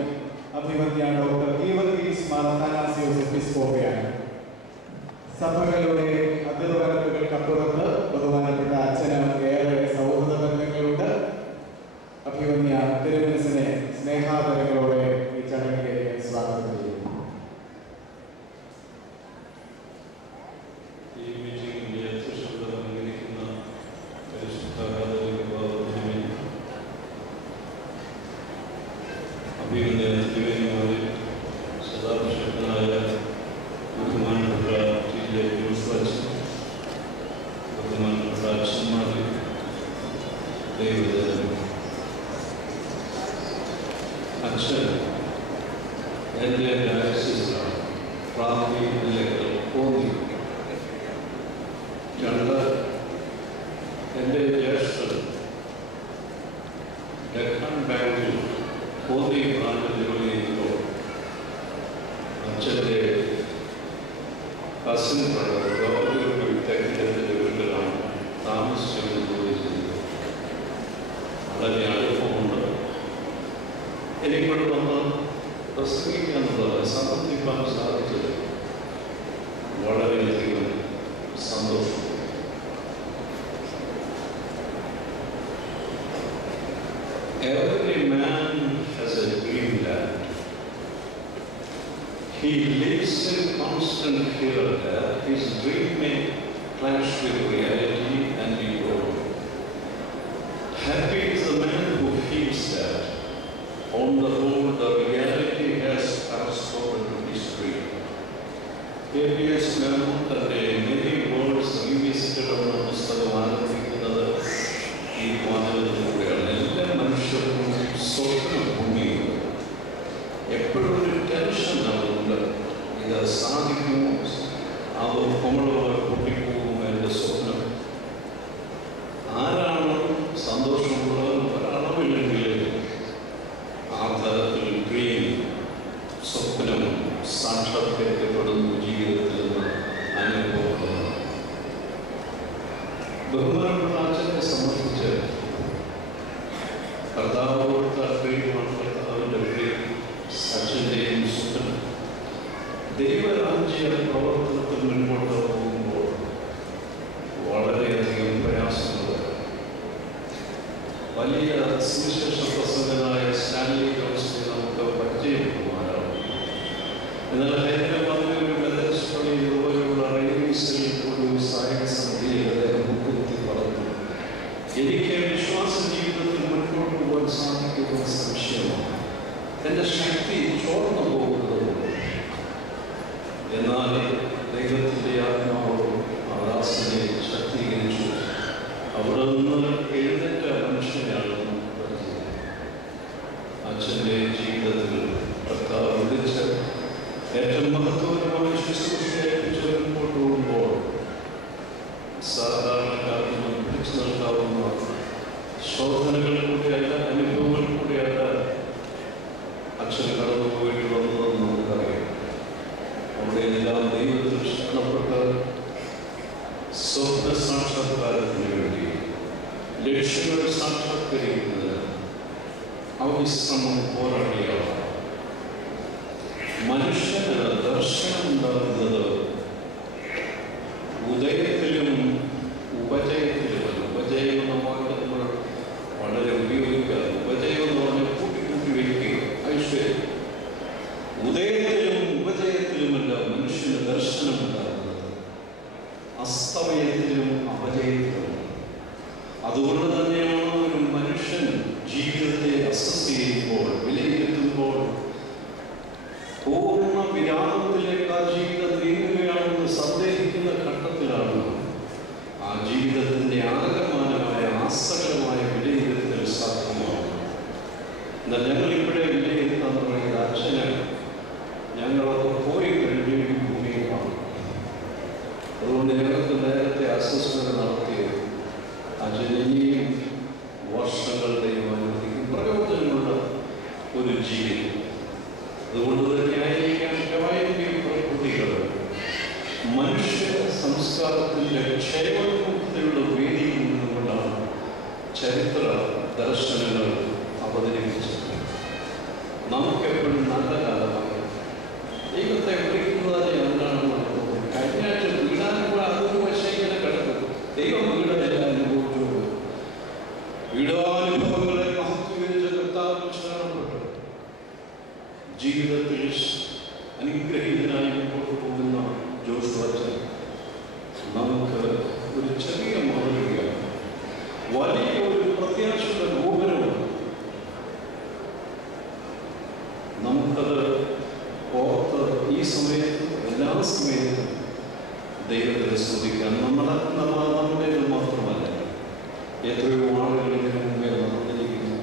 അഭിമന്യ ഡോക്ടർ ഗീവർഗീസ് മാർ അത്താനാസിയോസ് എപ്പിസ്കോപ്പയാണ്. സഭകളുടെ അതിർവരമ്പുകൾക്കപ്പുറത്ത് ബഹുമാനപ്പെട്ട അച്ഛന് ഏറെ സൗഹൃദ ബന്ധങ്ങളുണ്ട്. അഭിമന്യ തിരുമനസിനെ സ്നേഹാദരങ്ങളോടെ ഈ ചടങ്ങിലേക്ക് സ്വാഗതം ചെയ്യുന്നു. Every man has a dreamland. He lives in constant fear of death. His dream may clash with reality and be broken. Happy is the man who feels that, on the whole, the reality has passed over to his dream. A.P.S. Claremont തന്റെ many words revisited എന്ന പുസ്തകം ആരംഭിക്കുന്നത് ഈ വാചകത്തിലൂടെയാണ്. എല്ലാ മനുഷ്യർക്കും സ്വപ്നം ഭൂമിയുണ്ട്. എപ്പോഴും ഒരു ടെൻഷൻ അതുണ്ട്. ഇത് സാധിക്കുമോ, അത് നമ്മളോട് പൊട്ടിപ്പോകുമോ എൻ്റെ സ്വപ്നം. ആരാണ് സന്തോഷമുള്ളത് ഒരളവില്ലെങ്കിൽ ആ തരത്തിൽ ഡ്രീം സ്വപ്നം സാക്ഷാത്കരിക്കപ്പെടുന്നു ജീവിതത്തിൽ നിന്ന് അനുഭവപ്പെടുന്നു. ബഹുമാനപ്പെട്ട അച്ഛനെ സംബന്ധിച്ച് കർത്താവോടുത്ത പ്രിയമാണ് കർത്താവിൻ്റെ പ്രിയം. അച്ഛൻ്റെയും സ്വപ്നം ദൈവരാജ്യ പ്രവർത്തനത്തിൽ മുൻപോട്ട് പോകുമ്പോൾ വളരെയധികം പ്രയാസമുണ്ട്. വലിയ സുവിശേഷ പ്രസംഗനായ സ്റ്റാൻലി ജോൺസിനെ നമുക്ക് പരിചയപ്പെടുവാനാണ്. എന്നാൽ ഹൈദരാബാദിലെ ഒരു മെത്തഡിസ്റ്റ് പള്ളിയിൽ ഇതുപോലെയുള്ള റെയിൽവേസിൽ ഒരു സഹായ സമിതിയിൽ അദ്ദേഹം മുൻകൂട്ടി പറഞ്ഞു, എനിക്ക് വിശ്വാസ ജീവിതത്തിൽ മുൻപോട്ട് പോകാൻ സാധിക്കുന്ന സംശയമാണ്. എൻ്റെ ശക്തി ചോർന്നു പോകുന്നതുകൊണ്ട്. എന്നാൽ ദൈവത്തിൻ്റെ ആത്മാവ് ദാസനെ ശക്തീകരിച്ചു. അവിടെ നിന്ന് എഴുന്നേറ്റ മനുഷ്യനാണ് പരിചയം. അച്ഛൻ്റെ ജീവിതത്തിൽ കർത്താവ് വിളിച്ച് ഏറ്റവും മഹത്വപരമായ ശുശ്രൂഷയെ മുൻപോട്ട് പോകുമ്പോൾ സാധാരണക്കാർക്ക് പിടിച്ചു നൽകാവുന്ന ശോധനകൾ കൂടിയല്ല, അനുഭവങ്ങൾ കൂടിയല്ല അച്ഛൻ കടന്നുപോയിട്ട് വന്നതെന്ന് നമുക്കറിയാം. അവിടെ എല്ലാം ദൈവത്തിൽ ശരണപ്പെട്ട് സ്വപ്ന സാക്ഷാത്കാരത്തിന് വേണ്ടി ലക്ഷ്യങ്ങൾ സാക്ഷാത്കരിക്കുന്നതിന് അവിശ്രമം പോരാടിയാണ്. മനുഷ്യന് ദർശനം ഉണ്ടാകുന്നത് ഉദയത്തിലും ഉപജയത്തിലുമല്ല. ഉപജയം എന്ന വാക്ക് നമ്മൾ വളരെ ഉപയോഗിക്കാറ്. ഉപജയം എന്ന് പറഞ്ഞാൽ കൂട്ടി വയ്ക്കുക, ഐശ്വര്യം. ഉദയത്തിലും ഉപജയത്തിലുമല്ല മനുഷ്യന് ദർശനം ഉണ്ടാകുന്നത്, അസ്തമയത്തിലും അപജയത്തിലും. അതുകൊണ്ട് തന്നെയാണ് ഒരു മനുഷ്യൻ ജീവിതത്തെ അസസ് ചെയ്യുമ്പോൾ, വിലയിരുത്തുമ്പോൾ പൂർണ്ണ വിരാമത്തിലേക്ക് ആ ജീവിതം നീങ്ങുകയാണെന്ന് സന്ദേഹിക്കുന്ന ഘട്ടത്തിലാണ് ആ ജീവിതത്തിൻ്റെ ആകമാനമായ ആസകലമായ വിലയിരുത്തൽ സാധ്യമാകുന്നത്. എന്നാൽ ഞങ്ങളിവിടെ വിലയിരുത്താൻ തുടങ്ങിയത് അച്ഛന് ഞങ്ങളത് പോയി കഴിഞ്ഞ ഭൂമിയിലാണ്. അതുകൊണ്ട് ഞങ്ങൾക്ക് നേരത്തെ അസസ്മെന്റ് നടത്തിയത് അച്ഛൻ ഇനിയും വർഷങ്ങൾ ദൈവമായിരിക്കും പ്രയോജനമുള്ള ഒരു ജീവിതം. അതുകൊണ്ട് തന്നെയായിരിക്കാം കുട്ടികൾ മനുഷ്യ സംസ്കാരത്തിൻ്റെ ക്ഷേമമുക്തിയുള്ള വേദിയിൽ നിന്നുകൊണ്ടാണ് ചരിത്ര ദർശനങ്ങൾ നല്ല കാലമാണ്. ദൈവത്തെ വിളിക്കുന്നതിനെ എന്താണെന്ന് നടക്കുന്നത്. കഴിഞ്ഞാഴ്ച വീടാനുമ്പോൾ അതൊരു പക്ഷേ ഇങ്ങനെ കിടക്കും. ദൈവം വീടല്ല അനുഭവിച്ചുകൊണ്ട് വീടാനുഭവങ്ങളെ മഹത്വീകരിച്ച കർത്താവ് കാണപ്പെട്ടു. ജീവിതത്തിൽ അനുഗ്രഹീതനായി മുമ്പോട്ട് പോകുന്ന ജോഷുവ അച്ഛൻ നമുക്ക് ഒരു ചെറിയ മാതൃകയാണ്. വലിയ ഒരു പ്രത്യാശയുടെ ഗോപുരമാണ്. നമുക്കത് ഓർത്ത് ഈ സമയത്ത് എല്ലാ സമയത്തും ദൈവത്തെ സ്തുതിക്കാൻ നമ്മുടേത് മാത്രമല്ല, എത്രയോ ആളുകൾ ഇതിനു മുമ്പേ നടന്നിരിക്കുന്നു.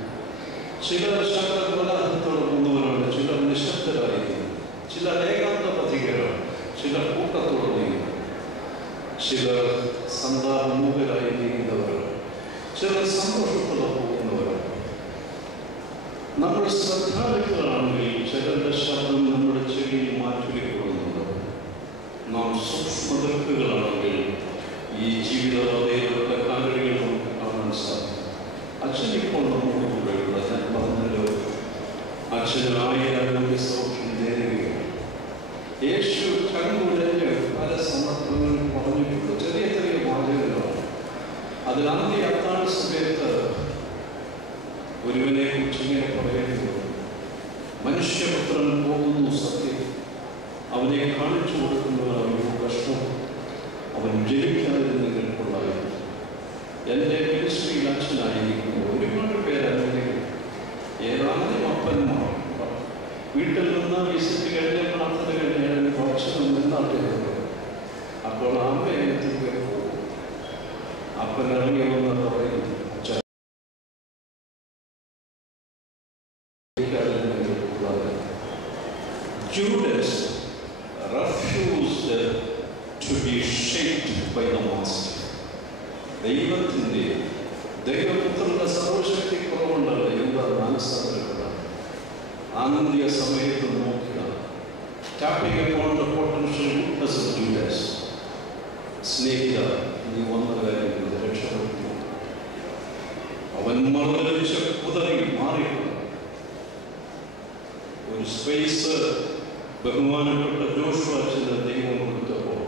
ചിലർ ശബ്ദപ്രലാഹത്തോടെ പോകുന്നവരാണ്, ചിലർ നിശബ്ദരായിരിക്കുന്നു, ചിലർ ഏകാന്ത പഥികരാണ്, ചിലർ കൂട്ടത്തോടെ നീങ്ങുന്നു, ചിലർ സന്താപമുഖരായി നീങ്ങുന്നവരാണ്, ചിലർ സന്തോഷത്തോടെ പോകുന്നവരാണ്. നമ്മൾ ശ്രദ്ധാലുക്കളാണെങ്കിൽ ചിലരുടെ ശബ്ദം നമ്മുടെ ചെവിയിൽ മാറ്റുരയ്ക്കപ്പെടുന്നുണ്ട്. നാം സൂക്ഷ്മദർക്കുകളാണെങ്കിൽ ഈ ജീവിതപാതയിലുള്ള കാലടികൾ നമുക്ക് കാണാൻ സാധിക്കും. അച്ഛൻ ഇപ്പോൾ നമ്മുടെ കൂടെയുള്ള, ഞാൻ പറഞ്ഞല്ലോ, അച്ഛന് 1000 ആരോഗ്യ സൗഖ്യം നേരുകയാണ്. യേശു കൺകുടഞ്ഞ് പല സന്ദർഭങ്ങളിൽ പറഞ്ഞിട്ടുണ്ട്. ചെറിയ ചെറിയ വാചകങ്ങളാണ്. അതിൽ അന്ത്യ അത്താഴ സമയത്ത് ഒരുവനെ കുറിച്ച് ഇങ്ങനെ പറയുന്നത്, മനുഷ്യപുത്രൻ പോകുന്നു സത്യം, അവനെ കാണിച്ചു കൊടുക്കുന്നവർ അവനോട് കഷ്ടം, അവൻ ജനിക്കാതിരുന്നെങ്കിൽ കൊള്ളായിരുന്നു. എൻ്റെ മിനിസ്ട്രിയിൽ അച്ഛനായിരിക്കുന്നു ഒരുപാട് പേരങ്ങനെ ഏതാനും അപ്പന്മാർ വീട്ടിൽ നിന്ന് വിസിറ്റ് കഴിഞ്ഞ പ്രാർത്ഥന കഴിഞ്ഞാൽ ഭക്ഷണം നിന്നാട്ടിരുന്നത്. അപ്പോൾ അമ്മയെ എത്തിക്കുമ്പോൾ അപ്പൻ ഇറങ്ങി വന്ന് പറയുന്നു, Judas refused to be shaped by the master. ദൈവപുത്രന്റെ സർവശക്തി കുറവുണ്ടല്ല എന്താ മനസ്സാണ്. ആനന്ദിയ സമയത്ത് നോക്കുക. Tapping upon the potential weakness of Judas. സ്നേഹിത, നീ വന്ന കാര്യം രക്ഷപ്പെടുത്തി. അവൻ മറുതലിച്ച കുതറി മാറിയിട്ടുണ്ട്. ഒരു സ്പേസ് ബഹുമാനപ്പെട്ട ജോഷുവ അച്ഛന് ദൈവം കൊടുത്തപ്പോൾ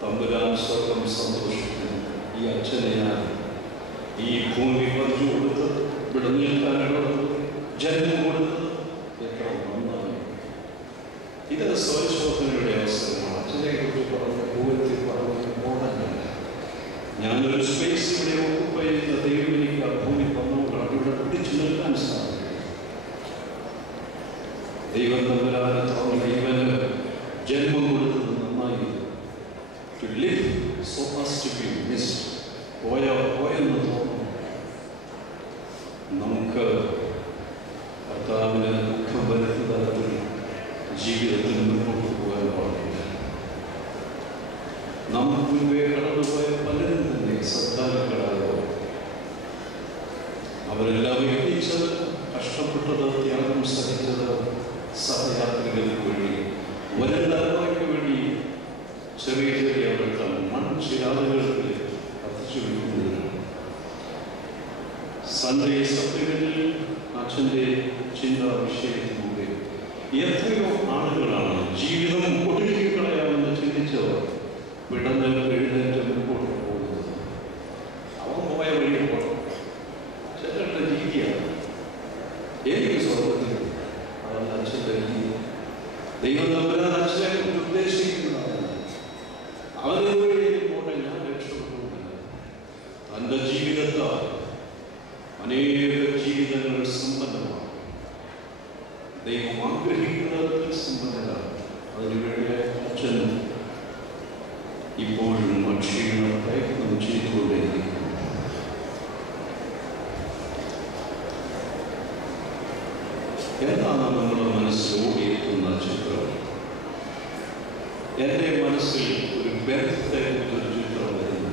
തമ്പുരാൻ സ്വർഗം സന്തോഷിക്കുന്നു. ഈ അച്ഛനെ ഞാൻ ഈ ഭൂമി പറിച്ചു കൊടുത്തത്, ഇവിടെ നിൽക്കാനുള്ളത്, ജന്മം കൊടുത്തത് എത്ര നന്നായി. ഇത് സ്വയശോധനയുടെ അവസരമാണ്. അച്ഛനെ കുറിച്ച് പറഞ്ഞ ഭൂമത്തിൽ പറഞ്ഞ മോഡലല്ല. ഞാനൊരു സ്പേസ് ഇവിടെ ഓക്കുപ്പൈ ചെയ്യുന്ന ദൈവം എനിക്ക് ആ ഭൂമി തന്നുകൊണ്ടാണ് ഇവിടെ പിടിച്ചു നിൽക്കാൻ സാധിക്കും. ദൈവം തമ്പുരാനെ തുറന്ന് ഇവന് ജന്മം കൊടുത്തത് നന്നായി. To live so as to be missed. പോയെന്ന് തോന്നുന്നു. നമുക്ക് കർത്താവിന് ദുഃഖം വരുന്ന തരത്തിൽ ജീവിതത്തിൽ മുന്നോട്ട് പോകാൻ പാടില്ല. നമുക്ക് മുൻപേ കടന്നുപോയ പലരും തന്നെ ശ്രദ്ധാലുക്കളായോ. അവരെല്ലാം എത്തിച്ചത്, കഷ്ടപ്പെട്ടത്, ത്യാഗം സഹിച്ചത് സഹയാത്രികൾക്ക് വേണ്ടി, വരും തലമുറയ്ക്ക് വേണ്ടി ചെറിയ ചെറിയ വെള്ളം മൺചിരാതുകൾക്ക് കത്തിച്ചു വയ്ക്കുന്നതിനാണ്. സൺഡേ സത്യങ്ങളിൽ അച്ഛൻ്റെ ചിന്താ വിഷയത്തിലൂടെ എത്രയോ ആളുകളാണ് ജീവിതം ഒടുക്കിക്കളയാമെന്ന് ചിന്തിച്ചവർ വിടന്ന് എഴുന്നേറ്റ് മുമ്പോട്ട് പോകുന്നത്. അവൻ പോയ വഴി പോകണം. ചിലരുടെ രീതിയാണ്. എനിക്ക് സ്വർഗത്തിൽ അതല്ല അച്ഛൻ്റെ രീതി. ദൈവം തമ്പുരാൻ അച്ഛനെ കുറിച്ച് ഉദ്ദേശിക്കുന്നതാണ്. അവരെ പോട്ടെ, ഞാൻ രക്ഷപ്പെട്ടുകൊണ്ടില്ല. തൻ്റെ ജീവിതത്താൽ അനേക ജീവിതങ്ങൾ സമ്പന്നമാണ്. ദൈവം ആഗ്രഹിക്കുന്നതിൽ സമ്പന്നരാണ്. അതിനുവേണ്ടി അച്ഛൻ ഇപ്പോഴും അക്ഷീണം പ്രയത്നം ചെയ്തുകൊണ്ടേയിരിക്കുന്നു. എന്താണ് നമ്മുടെ മനസ്സിൽ ഓടിയെത്തുന്ന ചിത്രം? എൻ്റെ മനസ്സിൽ ഒരു ബന്ധത്തെ കുറിച്ചൊരു ചിത്രം വരുന്നു.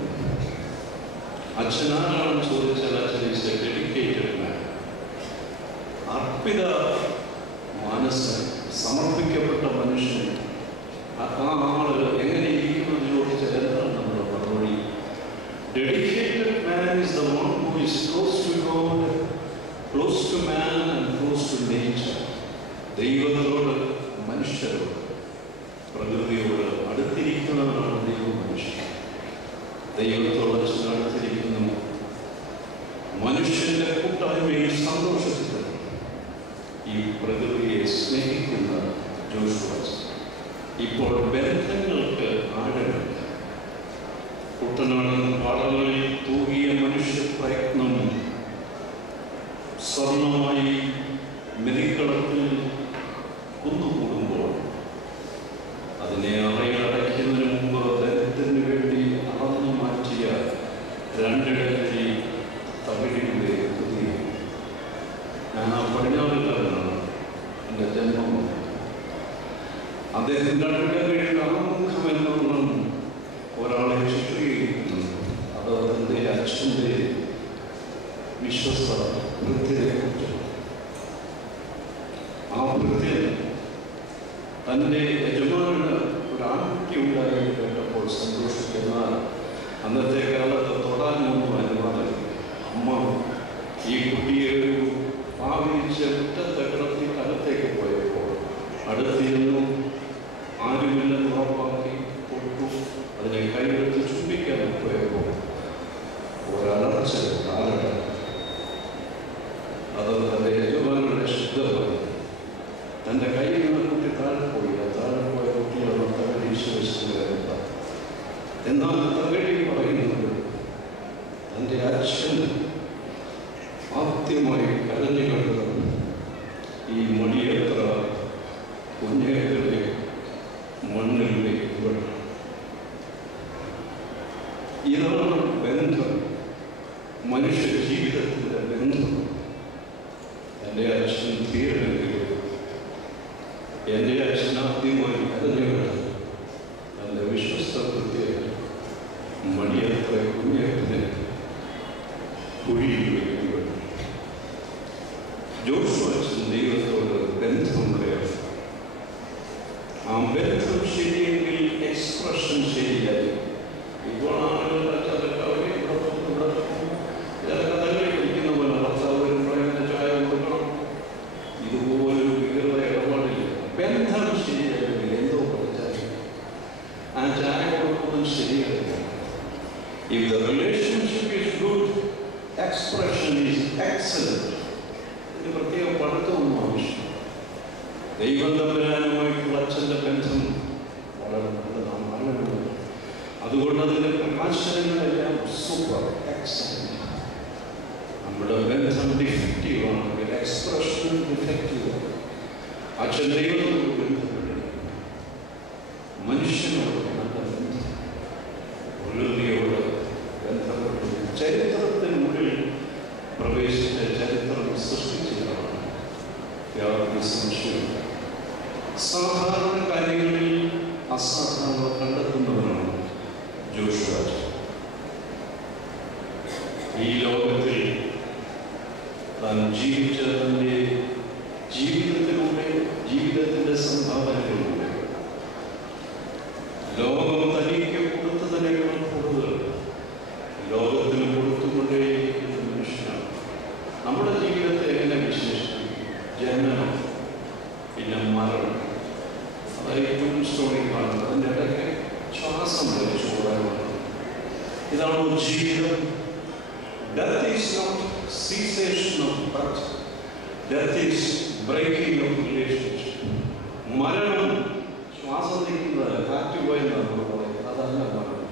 അച്ഛനാരാണെന്ന് ചോദിച്ചാൽ അച്ഛൻ ഈസ് എ ഡെഡിക്കേറ്റഡ് മാൻ. അർപ്പിത മനസ്സ്, സമർപ്പിക്കപ്പെട്ട മനുഷ്യൻ. ആ ആള് എങ്ങനെ ഇരിക്കുന്നത് ചോദിച്ചാൽ എന്താണ് നമ്മുടെ മറുപടി? Dedicated man is the one who is close to God, close to man and close to nature. ദൈവത്തോട് മനുഷ്യരോട് പ്രകൃതിയോട് അടുത്തിരിക്കുന്നവരാണ് ദൈവം മനുഷ്യൻ. ദൈവത്തോട് അടുത്തിരിക്കുന്നു മനുഷ്യന്റെ കൂട്ടായ്മയിൽ സന്തോഷത്തിൽ ഈ പ്രകൃതിയെ സ്നേഹിക്കുന്ന ജോഷുവ ഇപ്പോൾ ബന്ധങ്ങൾക്ക് ആഴമില്ല. കുട്ടനാടൻ പാടങ്ങളിൽ തൂകിയ മനുഷ്യ പ്രയത്നം സ്വർണമായി മെതിക്കളത്തിൽ കുന്നുകൂടുമ്പോൾ അതിനെ അറയിലടയ്ക്കുന്നതിന് മുമ്പ് ബന്ധത്തിന് വേണ്ടി അളന്നു മാറ്റിയ രണ്ടിടങ്ങളിൽ തമിഴിൻ്റെ പുതിയ ഞാൻ ആ പടിഞ്ഞാറുകാരനാണ്. എൻ്റെ ജന്മം അദ്ദേഹം രണ്ടിടങ്ങളിൽ ആമുഖമെന്നോണം ഒരാളെ ചിത്രീകരിക്കുന്നു. അത് അതിൻ്റെ അച്ഛൻ്റെ വിശ്വസ്ത വൃത്തിയെക്കുറിച്ച്. ആ വൃത്തി തൻ്റെ യജമാനന് ഒരു ആൺകുട്ടി ഉണ്ടായി കേട്ടപ്പോൾ സന്തോഷിക്കുന്ന അന്നത്തെ കാലത്ത് തൊടാനൊന്നും അനുവാദമില്ല. അമ്മ ഈ കുട്ടിയെ ഒരു പാവിച്ച് മുറ്റത്തെ കിടത്തി കലത്തേക്ക് പോയപ്പോൾ അടുത്തിരുന്നു. ആരുമില്ലെന്ന് ഉറപ്പാക്കി കൊടുത്തു. അതിനെ കൈയെടുത്ത് ചുംബിക്കാൻ പോയപ്പോൾ ഒരലർച്ച കാലട. അത് തൻ്റെ യജമാനയുടെ ശബ്ദമായി തൻ്റെ കയ്യിൽ നിന്ന് കുട്ടി താഴെ പോയി. ആ താഴെ പോയ കുട്ടിയാണ് തകഴി വിശ്വസിക്കുക. എന്നാൽ തകഴി പറയുന്നത് തൻ്റെ അച്ഛൻ ആദ്യമായി കരഞ്ഞു കണ്ടത് ഈ മണിയത്ര കുഞ്ഞേരുടെ മണ്ണിലെ വെള്ളം. ഇതാണ് ബന്ധം, മനുഷ്യ ജീവിതത്തിൻ്റെ ബന്ധം. എൻ്റെ അച്ഛൻ തീരണമെങ്കിൽ എൻ്റെ അച്ഛൻ ആദ്യമായി കരഞ്ഞു കണ്ടത് തൻ്റെ വിശ്വസ്ത പ്രത്യേക മണിയത്ര കുഞ്ഞേറ്റനെ കുഴിയിൽ വയ്ക്കുകയാണ്. ജോഷുവ അച്ഛൻ ദൈവത്തോട് ബന്ധമുണ്ടായിരുന്നു. ആ ബന്ധം ശരിയെങ്കിൽ എക്സ്പ്രഷൻ ശരിയായി. ഇപ്പോൾ ആളുകളുടെ ചതക്കാവേ കഥകളി പഠിക്കുന്ന പോലെ ഭർത്താവ് പറയുന്ന ചായ കൊടുക്കണം. ഇതുപോലൊരു വികൃത ഇടപാടില്ല. ബന്ധം ശരിയായില്ലെങ്കിൽ എന്തോ പഠിച്ചാൽ ആ ചായ കൊടുക്കുന്നത് ശരിയായില്ല. If the relationship is good, expression is excellent. ഇത് പ്രത്യേക പഠിത്തമൊന്നും ആവശ്യം. ദൈവം തമ്പുരാനുമായിട്ടുള്ള അച്ഛൻ്റെ ബന്ധം വളരെ നല്ലതാണ്. അതുകൊണ്ട് അതിൻ്റെ പ്രകാശനങ്ങളെല്ലാം സൂപ്പർ എക്സലന്റ്. നമ്മുടെ ബന്ധം ഡിഫക്റ്റീവാണ്, എക്സ്പ്രഷൻ ഡിഫക്റ്റീവാണ്. അച്ഛൻ ദൈവത്തോട് ബന്ധപ്പെടുക, മനുഷ്യനോട് നല്ല ബന്ധം, പ്രകൃതിയോട് ബന്ധപ്പെട്ടു ചരിത്രത്തിനുള്ളിൽ പ്രവേശിച്ച ചരിത്രം സൃഷ്ടിച്ചതാണ്. യാതൊരു സംശയമില്ല. സാധാരണ കാര്യങ്ങളിൽ അസാധാരണ കണ്ടെത്തുന്നവരാണ് ജോഷുവ. ഈ ലോകത്തിൽ താൻ ജീവിച്ച തൻ്റെ ജീവിതത്തിലൂടെ, ജീവിതത്തിൻ്റെ സംഭാവനകളിലൂടെ ലോകം തനിക്ക് കൊടുത്തതിനേക്കാൾ കൂടുതൽ ലോകത്തിന് കൊടുത്തുകൊണ്ടേയിരിക്കുന്ന മനുഷ്യനാണ്. നമ്മുടെ ജീവിതത്തെ എങ്ങനെ വിശേഷിക്കും? ജനനം, പിന്നെ മരണം, അതായിരിക്കും സ്റ്റോറിക്കാണ്. അതിൻ്റെ ഇടയ്ക്ക് ശ്വാസം വലിച്ചു പോകാനുള്ളത്. ഇതാണോ ജീവിതം? Death is not cessation of birth. Death is breaking of relationship. മരണം ശ്വാസം നിൽക്കുന്നത്, കാറ്റ് പോയെന്നാണ് പറയുന്നത്. അതല്ല മരണം.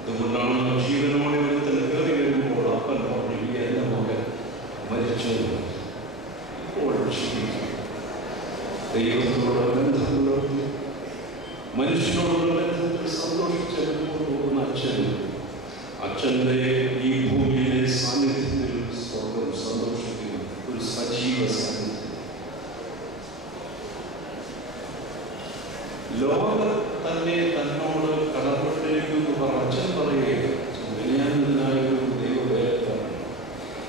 അതുകൊണ്ടാണ് ജീവനോടെ ഒരുത്തൽ കയറി വരുമ്പോൾ അപ്പൻ പറഞ്ഞു, ഈ എൻ്റെ മകൻ മരിച്ചു. ഇപ്പോൾ ജീവിക്കും. ദൈവത്തോടുള്ള ബന്ധം പുലർത്തി മനുഷ്യനോടുള്ള ബന്ധത്തിൽ സന്തോഷിച്ച് മുന്നോട്ട് പോകുന്ന അച്ഛൻ്റെ ഈ ഭൂമിയിലെ സാന്നിധ്യത്തിൽ സ്വർഗം സന്തോഷിക്കുന്നു. ഒരു സജീവ സാന്നിധ്യം. ലോകം തന്നെ തന്നോട് കടപ്പെട്ടിരിക്കുന്നു അച്ഛൻ പറയുകയാണ്. വിനയാനന്ദനായൊരു ദൈവവേലക്കാരൻ.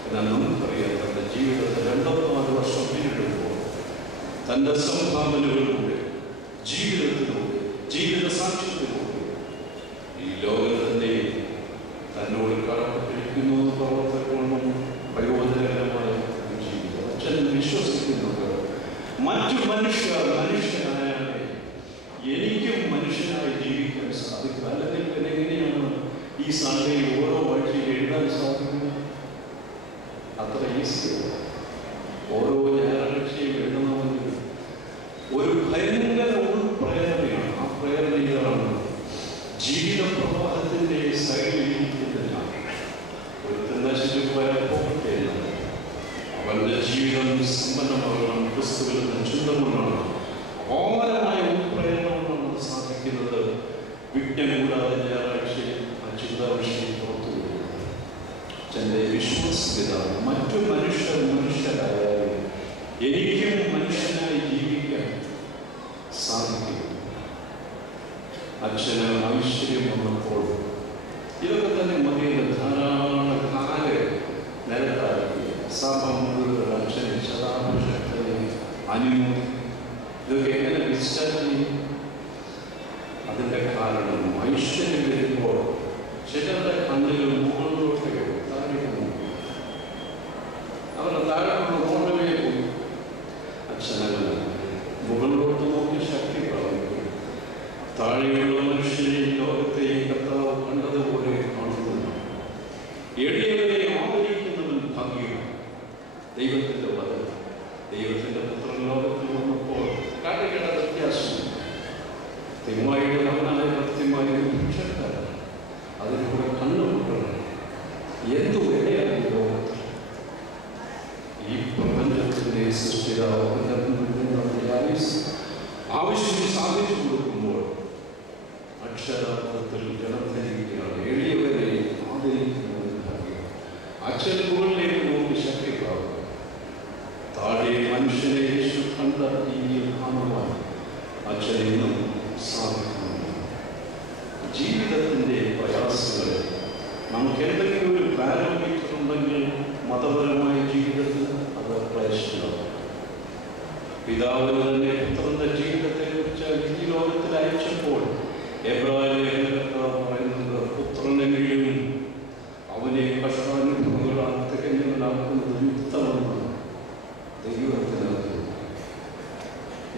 എന്നാൽ നമുക്കറിയാം, തൻ്റെ ജീവിതത്തിൽ 2-4 വർഷം പിന്നിടുമ്പോൾ തൻ്റെ സംഭാവനകളിലൂടെ, ജീവിതത്തിലൂടെ, ജീവിത സാക്ഷ്യത്തിലൂടെ ഈ ലോകത്തിൻ്റെ തന്നോട് കടപ്പെട്ടിരിക്കുന്നു പ്രവർത്തനങ്ങളും പ്രയോജനകരമായ ജീവിതം അച്ഛൻ വിശ്വസിക്കുന്നത് മറ്റു മനുഷ്യനായാലേ എനിക്കും മനുഷ്യനായി ജീവിക്കാൻ സാധിക്കും. അല്ലെങ്കിൽ പിന്നെ എങ്ങനെയാണ് ഈ സൺഡേയിൽ ഓരോ ആഴ്ചയിൽ എഴുതാൻ സാധിക്കുന്നത്? അത്ര ഈസിയല്ല. ഓരോ ഞായറാഴ്ചയും എഴുതണമെങ്കിൽ ഒരു ഭയങ്കര ഉൾപ്രേരണയാണ്. ആ പ്രേരണ ഇതാണ്: ജീവിത പ്രവാഹത്തിന്റെ സൈഡിലിരിക്കുന്നില്ല. ഒരു നശിച്ചു പോയാൽ പോകട്ടെ എന്നാണ്. അവന്റെ ജീവിതം സമ്പന്നമാകണം, ക്രിസ്തുവിൽ നിന്ന് ചിന്തകൊണ്ടാണ്. ഓരമായ ഉൾപ്രേരണ കൊണ്ടാണ് സാധിക്കുന്നത്. വിജ്ഞം കൂടാതെ ഞായറാഴ്ചയിൽ ആ ചിന്താവിഷയം പുറത്തു വരുന്നത്. എന്റെ വിശ്വാസ്യത മറ്റു മനുഷ്യരായാലും എനിക്കും മനുഷ്യനായി ജീവിക്കാൻ സാധിക്കും. അച്ഛന് ഐശ്വര്യം വന്നപ്പോൾ ഇതൊക്കെ തന്നെ മതിയുടെ ധാരാളം കാല് നിലത്താക്കി സഭമുള്ള അച്ഛനെ ശതാഭിഷക്തനെ അനുമതി ഇതൊക്കെ എങ്ങനെ ഡിസ്ചാർജ് ചെയ്യും? അതിൻ്റെ കാരണം ഐശ്വര്യം വരുമ്പോൾ ചിലരുടെ കണ്ണിൽ മുകളിലോട്ടോ താഴേക്ക് നോക്കി അവരുടെ താഴെയുള്ള ഓർമ്മയെ പോയി. അച്ഛനല്ല, മുകളിലോട്ട് നോക്കി ശക്തി പ്രാപിക്കും. താഴെയുള്ള മനുഷ്യരെയും ലോകത്തെയും കർത്താവ് കണ്ടതുപോലെ കാണുന്നു. എളിയവരെ ആദരിക്കുന്നവൻ ഭാഗ്യമാണ്. ദൈവത്തിൻ്റെ വചനം, ദൈവത്തിൻ്റെ പുത്രൻ ലോകത്തിൽ വന്നപ്പോൾ കാട്ടിക്കേണ്ട വ്യത്യാസം തിന്മയുടെ മകനായ കൃത്യമായ ഭിക്ഷക്കാരൻ അതിലൂടെ കണ്ണുമുട്ടണം. എന്തു വിലയാണ് ഈ ലോകത്തിൽ? ഈ പ്രപഞ്ചത്തിൻ്റെ സൃഷ്ടിതാവിൻ്റെ ആവശ്യം സാധിച്ചു കൊടുക്കുമ്പോൾ അക്ഷരാർത്ഥത്തിൽ ജനത്തിരിക്കുകയാണ്. എളിയവരെ ആദരിക്കുന്നവൻ ഭാഗ്യം. അച്ഛൻ മുകളിലേക്ക് നോക്കി ശക്തി പ്രാപിക്കും. താഴെ മനുഷ്യനെ യേശു കണ്ട രീതിയിൽ കാണുവാൻ അച്ഛനെന്നും സാധിക്കുന്നു. ജീവിതത്തിൻ്റെ പ്രയാസങ്ങൾ നമുക്ക് എന്തെങ്കിലും ഒരു പാരാമീറ്റർ ഉണ്ടെങ്കിൽ മതപരമായ ജീവിതത്തിൽ അത് ക്ലേശമാണ്. പിതാവിന് തന്നെ പുത്രന്റെ ജീവിതത്തെ കുറിച്ച് ഈ ലോകത്തിൽ അയച്ചപ്പോൾ എബ്രായലേഖനക്കാർ പറയുന്നത് പുത്രനെങ്കിലും അവനെ കഷ്ടാനുഭവങ്ങളാൽ തികഞ്ഞവനാക്കുന്നത് യുക്തമെന്ന് ദൈവത്തിന്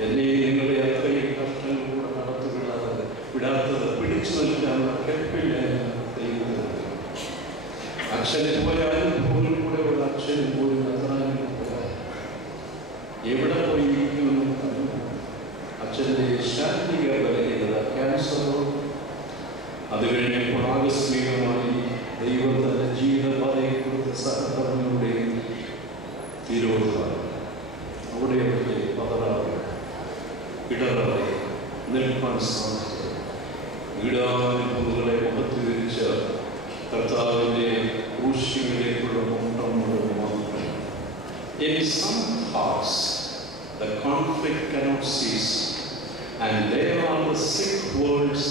എന്നെ നിങ്ങളെ അത്രയും കഷ്ടങ്ങളിലൂടെ വിടാത്തത് പിടിച്ചു നിൽക്കാനുള്ള കെൽപ്പില്ല ദൈവത്തിന്. അച്ഛനെ പോലെ അനുഭവങ്ങളിലൂടെ ഉള്ള അച്ഛന് പോലും എവിടെ പോയിരിക്കുമെന്ന് പറഞ്ഞു. അച്ഛൻ്റെ ശാരീരിക ബലഹീനത, ക്യാൻസറോ, അത് കഴിഞ്ഞപ്പോൾ ആകസ്മികമായി ദൈവം തന്റെ ജീവിതപാതയെ കുറിച്ച് സഹകരണങ്ങളുടെ തിരോധാനം. അവിടെയൊക്കെ പതറാതെ ഇടറാതെ നിൽപ്പാൻ സാധിക്കും. ഈടാനുഭവങ്ങളെ മുഖത്ത് വിരിച്ച കർത്താവിൻ്റെ ക്രൂശിയിലേക്കുള്ള മുട്ടം മാത്രം. In some hearts, the conflict cannot cease, and there are the sick world's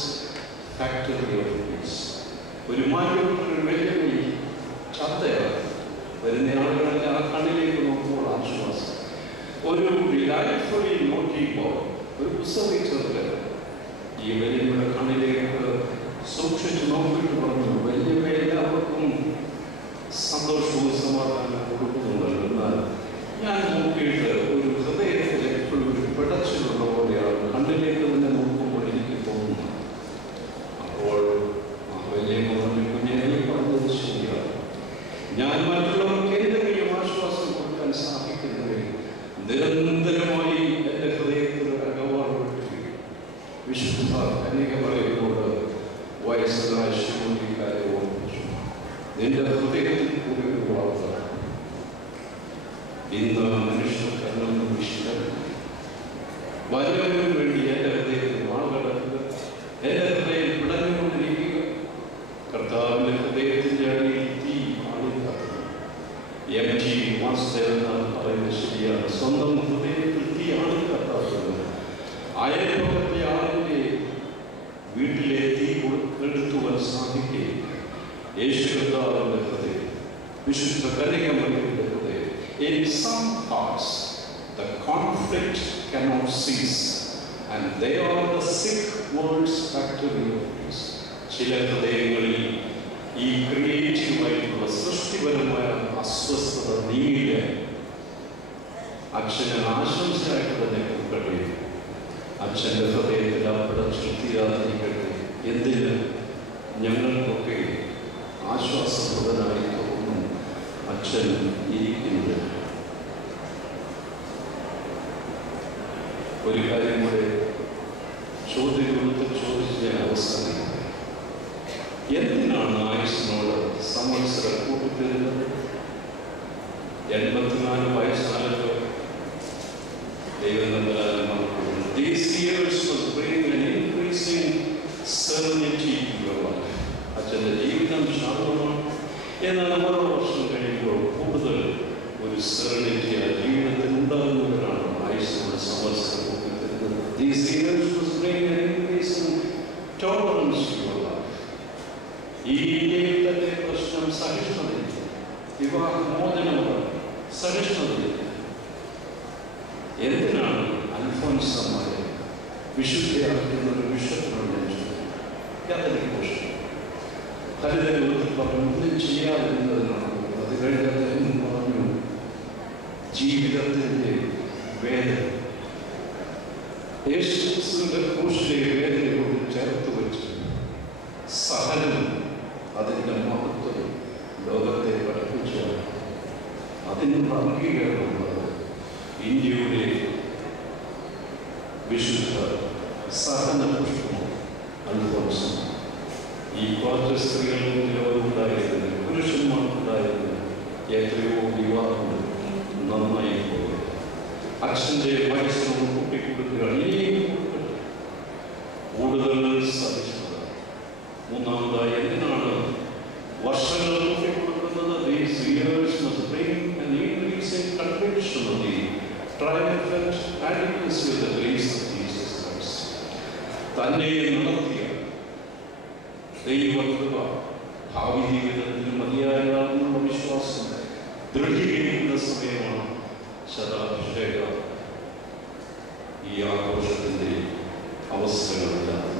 factory of peace. ഒരു മാറ്റൊരു വെല്ലുവിളി ചന്തയാണ്. വരുന്ന ആളുകളെ ആ കണ്ണിലേക്ക് നോക്കുമ്പോൾ ആശ്വാസം. ഒരു ഡിലൈറ്റ്ഫുള്ളി നോക്കിയപ്പോൾ ഒരു പുസ്തകം ചേർക്കരുത്. ഈ വെല്ലുവിളിയുടെ കണ്ണിലേക്ക് സൂക്ഷിച്ച് നോക്കിയിട്ട് പറഞ്ഞു, വെല്ലുവിളി എല്ലാവർക്കും സന്തോഷവും സമാധാനം കൊടുക്കുന്നുണ്ടല്ലോ. എന്നാൽ ഞാൻ നോക്കിയിട്ട് ഒരു ഹൃദയത്തിൽ എപ്പോഴും ഒരു പിടച്ചിലുള്ള പോലെയാണ് കണ്ണിലേക്ക് തന്നെ നോക്കുമ്പോൾ എനിക്ക് തോന്നുന്നു. അപ്പോൾ ആ വലിയ കുഞ്ഞെ പറഞ്ഞത് ശരിയാണ്. ഞാൻ മറ്റുള്ളവർക്ക് എന്തെങ്കിലും ആശ്വാസം കൊടുക്കാൻ സാധിക്കുന്നതിൽ നിരന്തരമായി എൻ്റെ ഹൃദയത്തിൽ ഒരു അകവാടുപെട്ടി. വിശുദ്ധ കന്യക പറയുമ്പോൾ വയസ്സനായ ശിവകാരെ ഓർമ്മിച്ചു. നിന്റെ ഹൃദയത്തിൽ കൂടി ഒരു വാർത്ത ഇന്ന് മനുഷ്യർക്കെല്ലാം ഇഷ്ടം. വരവിന് വേണ്ടി എൻ്റെ ഹൃദയത്തിൽ വാളടക്കുക, എൻ്റെ ഹൃദയം പിടഞ്ഞുകൊണ്ടിരിക്കുക. കർത്താവിൻ്റെ ഹൃദയത്തിൻ്റെ അടിയിൽ തീ ആളിക്കാത്തുന്നു. MG വാസ്തവെന്നാണ് പറയുന്നത് ശരിയാണ്. സ്വന്തം ഹൃദയത്തിൽ തീ ആളിക്കാത്താക്കുന്നത് അയൽപക്കത്തെ ആളിൻ്റെ വീട്ടിലെ തീ എടുത്തുവാൻ സാധിക്കുകയും യേശു കർത്താവിൻ്റെ ഹൃദയം, വിശുദ്ധ കന്യകമറിയത്തിൻ്റെ ഹൃദയം. In some hearts, the conflict cannot cease, and they are the sick world's factory of peace. ചില ഹൃദയങ്ങളിൽ ഈ ക്രിയേറ്റീവായിട്ടുള്ള സൃഷ്ടിപരമായ അസ്വസ്ഥത നീങ്ങില്ല. അച്ഛന് ആശംസയായിട്ട് തന്നെ കൊടുക്കട്ടെ. അച്ഛൻ്റെ ഹൃദയത്തിൽ അപ്പടം ശക്തിയാതിരിക്കട്ടെ. എന്തിന് ഞങ്ങൾക്കൊക്കെ ആശ്വാസപ്രദനായി തോന്നും അച്ഛൻ ഇരിക്കുന്നത്. ഒരു കാര്യം കൂടെ ചോദിച്ച് ഞാൻ അവസാനിക്കും. എന്തിനാണ് ആയുസിനോട് സംവത്സരം കൂട്ടിത്തരുന്നത്? 84 വയസ്സായല്ലോ ദൈവം നമ്പരാൻ These years will bring an increasing serenity to your life. അച്ഛൻ്റെ ജീവിതം ശാന്തമാണ്. എന്നാൽ ഓരോ വർഷം കഴിയുമ്പോൾ കൂടുതൽ ഒരു സെറനിറ്റി ആ ജീവിതത്തിൽ ഉണ്ടാകുന്നവരാണ് ആയുസിനോട് സംവത്സരം കൂട്ടിത്തരുന്നത്. These years will bring an increasing tolerance to your life. ഈ ജീവിതത്തിലെ പ്രശ്നം സഹിഷ്ണുതയില്ല, വിവാഹമോചനമാണ് സഹിഷ്ണുതയില്ല. എന്തിനാണ് അൽഫോൻസമാരെ വിശുദ്ധയാക്കുന്ന ഒരു വിഷയത്തിനുള്ള കാത്തലിക് പോഷൻ ഹരിതരൂപത്തിൽ പറഞ്ഞു ഒന്നും ചെയ്യാതിരുന്നതിനാണ്. അത് കഴിഞ്ഞത് എന്ന് പറഞ്ഞു ജീവിതത്തിൻ്റെ വേദന യേശുക്രിസ്തുവിന്റെ ക്രൂശിലെ വേദനയോട് ചേർത്ത് വെച്ച് സഹനം അതിൻ്റെ മഹത്വം ലോകത്തെ പഠിപ്പിച്ചു. അതിനുള്ള അംഗീകാരമുള്ളത് ഇന്ത്യയുടെ വിശുദ്ധ സഹന പുഷ്പം അൽഫോൻസ്. ഈ കുറച്ച് സ്ത്രീകൾക്കും ലോകമുണ്ടായിരുന്നത് പുരുഷന്മാർക്കുണ്ടായിരുന്നത് എത്രയോ വിവാഹങ്ങൾ നന്നായി പോയി. അച്ഛൻ്റെ വയസ്സിനോട് കൂട്ടിക്കൊടുക്കുകയാണ്. ഇനിയും കൂടുതൽ സഹിഷ്ണുത. മൂന്നാമതായി എന്തിനാണ് വർഷങ്ങൾ കൂട്ടിക്കൊടുക്കുന്നത്? These years must bring an increasing conviction of the triumphant adequacy of the grace of Jesus Christ. തന്നെ നടത്തിയ ദൈവകൃപ ഭാവി ജീവിതത്തിൽ മതിയായുള്ള വിശ്വാസം ദൃഢീകരിക്കുന്ന സമയമാണ് ശതാഭിഷേക ഈ ആഘോഷത്തിൻ്റെ അവസരങ്ങളിലാണ്.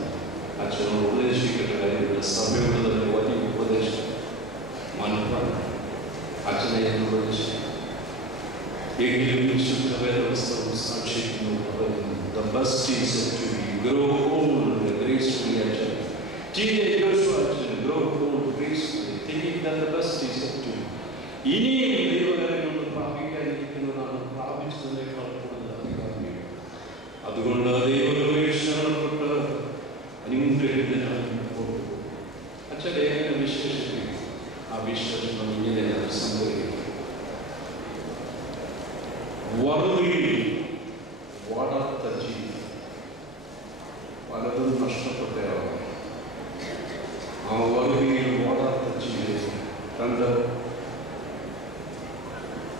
അച്ഛനോട് ഉപദേശിക്കേണ്ട കാര്യമില്ല. സഭയോട് തന്നെ വലിയ ഉപദേശം മനഃപ്പാണ് അച്ഛനെ ഉപദേശിക്കും. എങ്കിലും വിശുദ്ധ വേദപുസ്തകം സാക്ഷിക്കുന്നു, പറയുന്നു the best is yet to be. Grow old gracefully അച്ഛൻ. Teenagers അച്ഛൻ grow old gracefully, thinking that the best is yet to be. ഇനിയും ദൈവകാര്യങ്ങൾ പ്രാപിക്കാനിരിക്കുന്നതാണ് പ്രാപിച്ചതിനേക്കാൾ കൂടുതൽ അധികാരം. അതുകൊണ്ട് ദൈവകൃപേക്ഷപ്പെട്ട് അനുഗ്രഹിതനായി അച്ഛൻ ഏറെ വിശേഷിപ്പിക്കും. ആ വിശേഷണം ഇങ്ങനെയാണ് സംഭവിക്കുന്നത്. വറുതിയിൽ വാടാത്ത ജീവിതം, പലതും നഷ്ടപ്പെട്ടയാളാണ്. ആ വറുതിയിൽ വാടാത്ത ജീവിതം കണ്ട്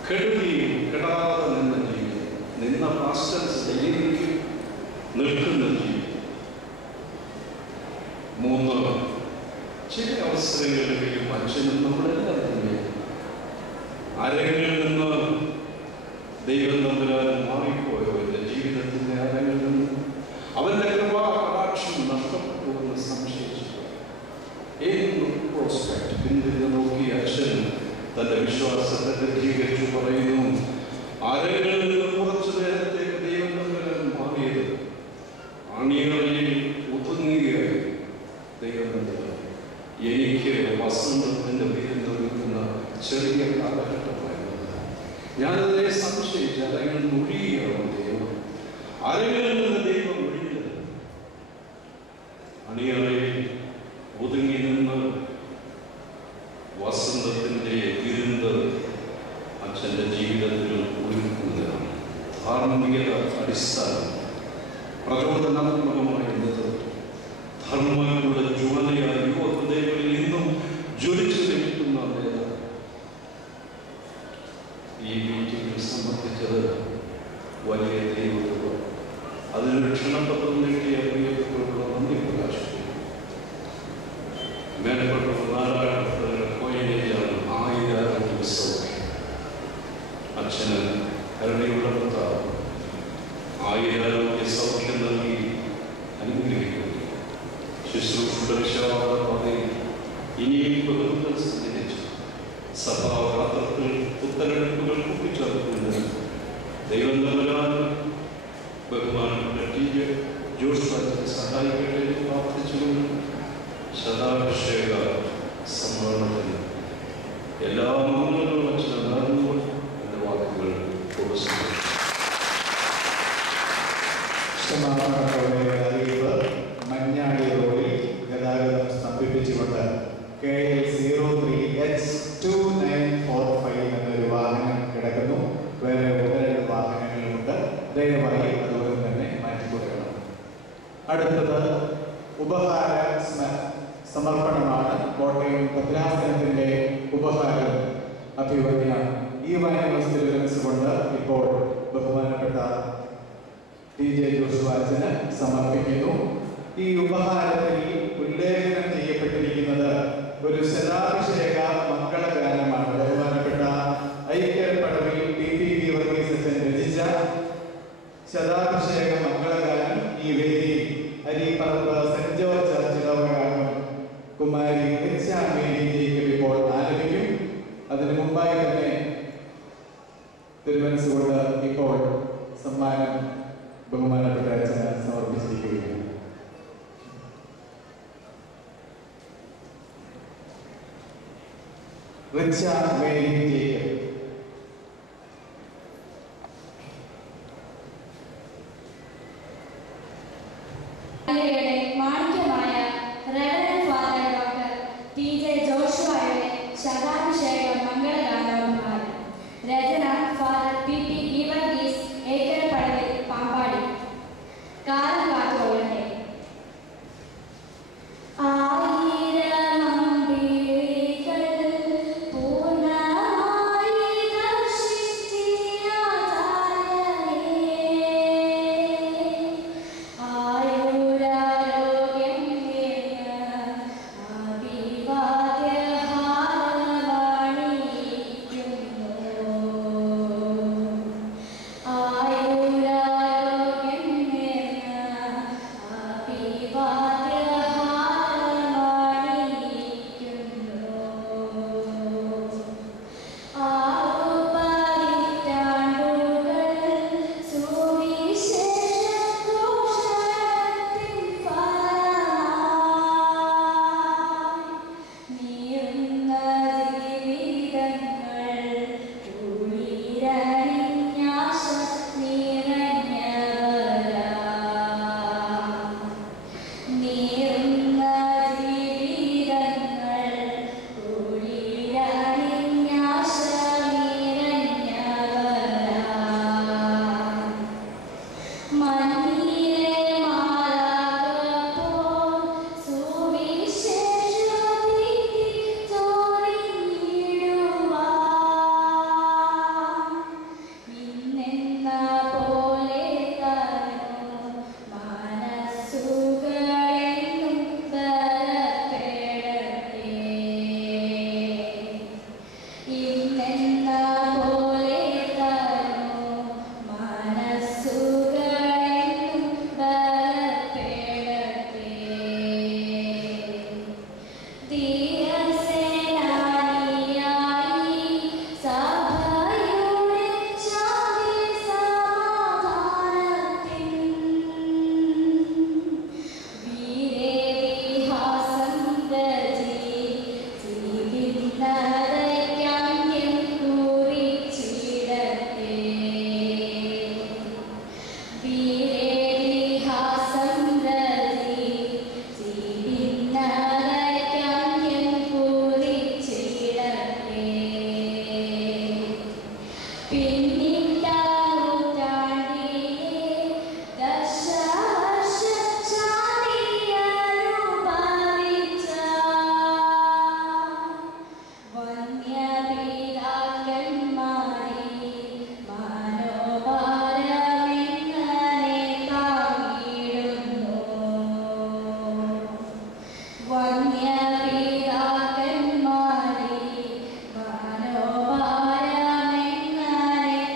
കെടുതിയിൽ കെടാതെ നിന്ന ജീവിതം, നിന്ന പാസ്റ്റൻസ് ഡെയിലിക്ക് നിൽക്കുന്ന ജീവിതം. 3, ചില അവസരങ്ങളിലെങ്കിലും അച്ഛനും നമ്മളെല്ലാവരും അരങ്ങളിൽ നിന്ന് ദൈവം തമ്പുരാൻ മാറിപ്പോയോ? എൻ്റെ ജീവിതത്തിൻ്റെ അരങ്ങളിൽ നിന്ന് അവൻ്റെ കൃപാ കടാക്ഷം നഷ്ടപ്പെട്ടു എന്ന് സംശയിച്ചു. പിന്തിരിഞ്ഞ് നോക്കി അച്ഛൻ തൻ്റെ വിശ്വാസത്തെ ദൃഢീകരിച്ചു പറയുന്നു, അരങ്ങളിൽ നിന്ന് കുറച്ചു നേരത്തേക്ക് ദൈവം തമ്പുരാൻ മാറിയത് അണികളിൽ ഒതുങ്ങുകയായി. ദൈവം തമ്പുരാൻ എനിക്ക് വസന്തത്തിൻ്റെ വീരം തൊടുക്കുന്ന ചെറിയ കാലഘട്ടമായിരുന്നു. ഞാനതിനെ സംശയിച്ച് അരങ്ങളിൽ ഒഴിയുകയാണ് ദൈവം. അരങ്ങളിൽ നിന്ന് ദൈവം ഒഴിഞ്ഞത് അണിയറയിൽ ഒതുങ്ങി നിന്ന് വസന്തത്തിൻ്റെ വിരുന്ന് അച്ഛൻ്റെ ജീവിതത്തിൽ ഒരുക്കുന്നതാണ്. ധാർമ്മികത അടിസ്ഥാനം, പ്രചോദനാത്മകമായ നേതൃത്വം, ധർമ്മങ്ങളുടെ ജ്വാലയായ യുവ ഹൃദയങ്ങളിൽ നിന്നും ജ്വലിച്ചു ലഭിക്കുന്ന നേതാവ്. ഈ മീറ്റിംഗിൽ സംബന്ധിച്ചത് വലിയ ദൈവകൃപ. അതിനൊരു ക്ഷണപത്രം നേടിയ പ്രിയപ്പെട്ടവരുടെ നന്ദി പ്രകാശിക്കുന്നു. മേൽപ്പെട്ട നാരായണ കോയിലേജാണ് 1000 ദിവസവും അച്ഛന് കരുണയുടെ ഭർത്താവ് 1000 സൗഖ്യം നൽകി അനുഗ്രഹിക്കുന്നു. ശുശ്രൂഷയുടെ വിശ്വാസപാതയിൽ ഇനിയും ബഹുമതം സഞ്ചരിച്ചു സഭാപാത്രത്തിൽ പുത്തനെടുപ്പുകൾ കൂട്ടിച്ചേർക്കുന്നത് ദൈവ സഹായിക്കട്ടെ എന്ന് പ്രാർത്ഥിച്ചുകൊണ്ട് ശതാഭിഷേക സമ്മേളനത്തിൽ എല്ലാ മൂന്നുകളും വച്ച് നടന്നുകൊണ്ട് എൻ്റെ വാക്കുകൾ ഉപസംഹരിക്കും. മഞ്ഞാടി റോഡിൽ ഗതാഗതം സ്തംഭിപ്പിച്ചുകൊണ്ട് KL03H2945 എന്നൊരു വാഹനം കിടക്കുന്നു. വേറെ 1-2 വാഹനങ്ങളുമുണ്ട്. ദയവായി അതുപോലെ തന്നെ മാറ്റിക്കൊടുക്കണം. അടുത്തത് ഉപഹാര സമർപ്പണമാണ്. കോട്ടയം ഭദ്രാസനത്തിന്റെ ഉപഹാരം അഭിവന്യ ഈവാനിയോസ് തിരുമനസ് കൊണ്ട് ഇപ്പോൾ ബഹുമാനപ്പെട്ട DJ ജോഷുവ അച്ഛന് സമർപ്പിക്കുന്നു. ഈ ഉപഹാരത്തിൽ ഉല്ലേഖനം ചെയ്യപ്പെട്ടിരിക്കുന്നത് ഒരു ശതാഭിഷേക മംഗളഗാനമാണ്. ബഹുമാനപ്പെട്ട ഐക്യപ്പടവിൽ PP വർഗീസ് അച്ഛൻ രചിച്ച ശതാഭിഷേക മംഗളഗാനം ഈ വേദിയിൽ അരിപ്പറമ്പ് സെന്റ് ജോർജ് ചർച്ച് ഇടവകാരണം കുമാരി ജയിക്കൽ ഇപ്പോൾ ആലപിക്കും. അതിനു മുമ്പായി തന്നെ തിരുമനസ്സുകൊണ്ട് ഇപ്പോൾ സമ്മാനം ബഹുമാനപ്പെട്ട അച്ഛന് സമർപ്പിച്ചിരിക്കുകയാണ്. റിച്ച മേരി ജയിക്കൽ. മാണിക്യമായ റെവറൻഡ് ഫാദർ ഡോക്ടർ TJ ജോഷുവയുടെ ശതാഭിഷേക മംഗളഗാനോപഹാരം. രചന ഫാദർ PP ഗീവർഗീസ് ഏക്കരപ്പടവിൽ പാമ്പാടി. കാലം കാത്തോളട്ടെ. വന്യപിതാക്കന്മാരെ മനോഭാരമെങ്ങനെ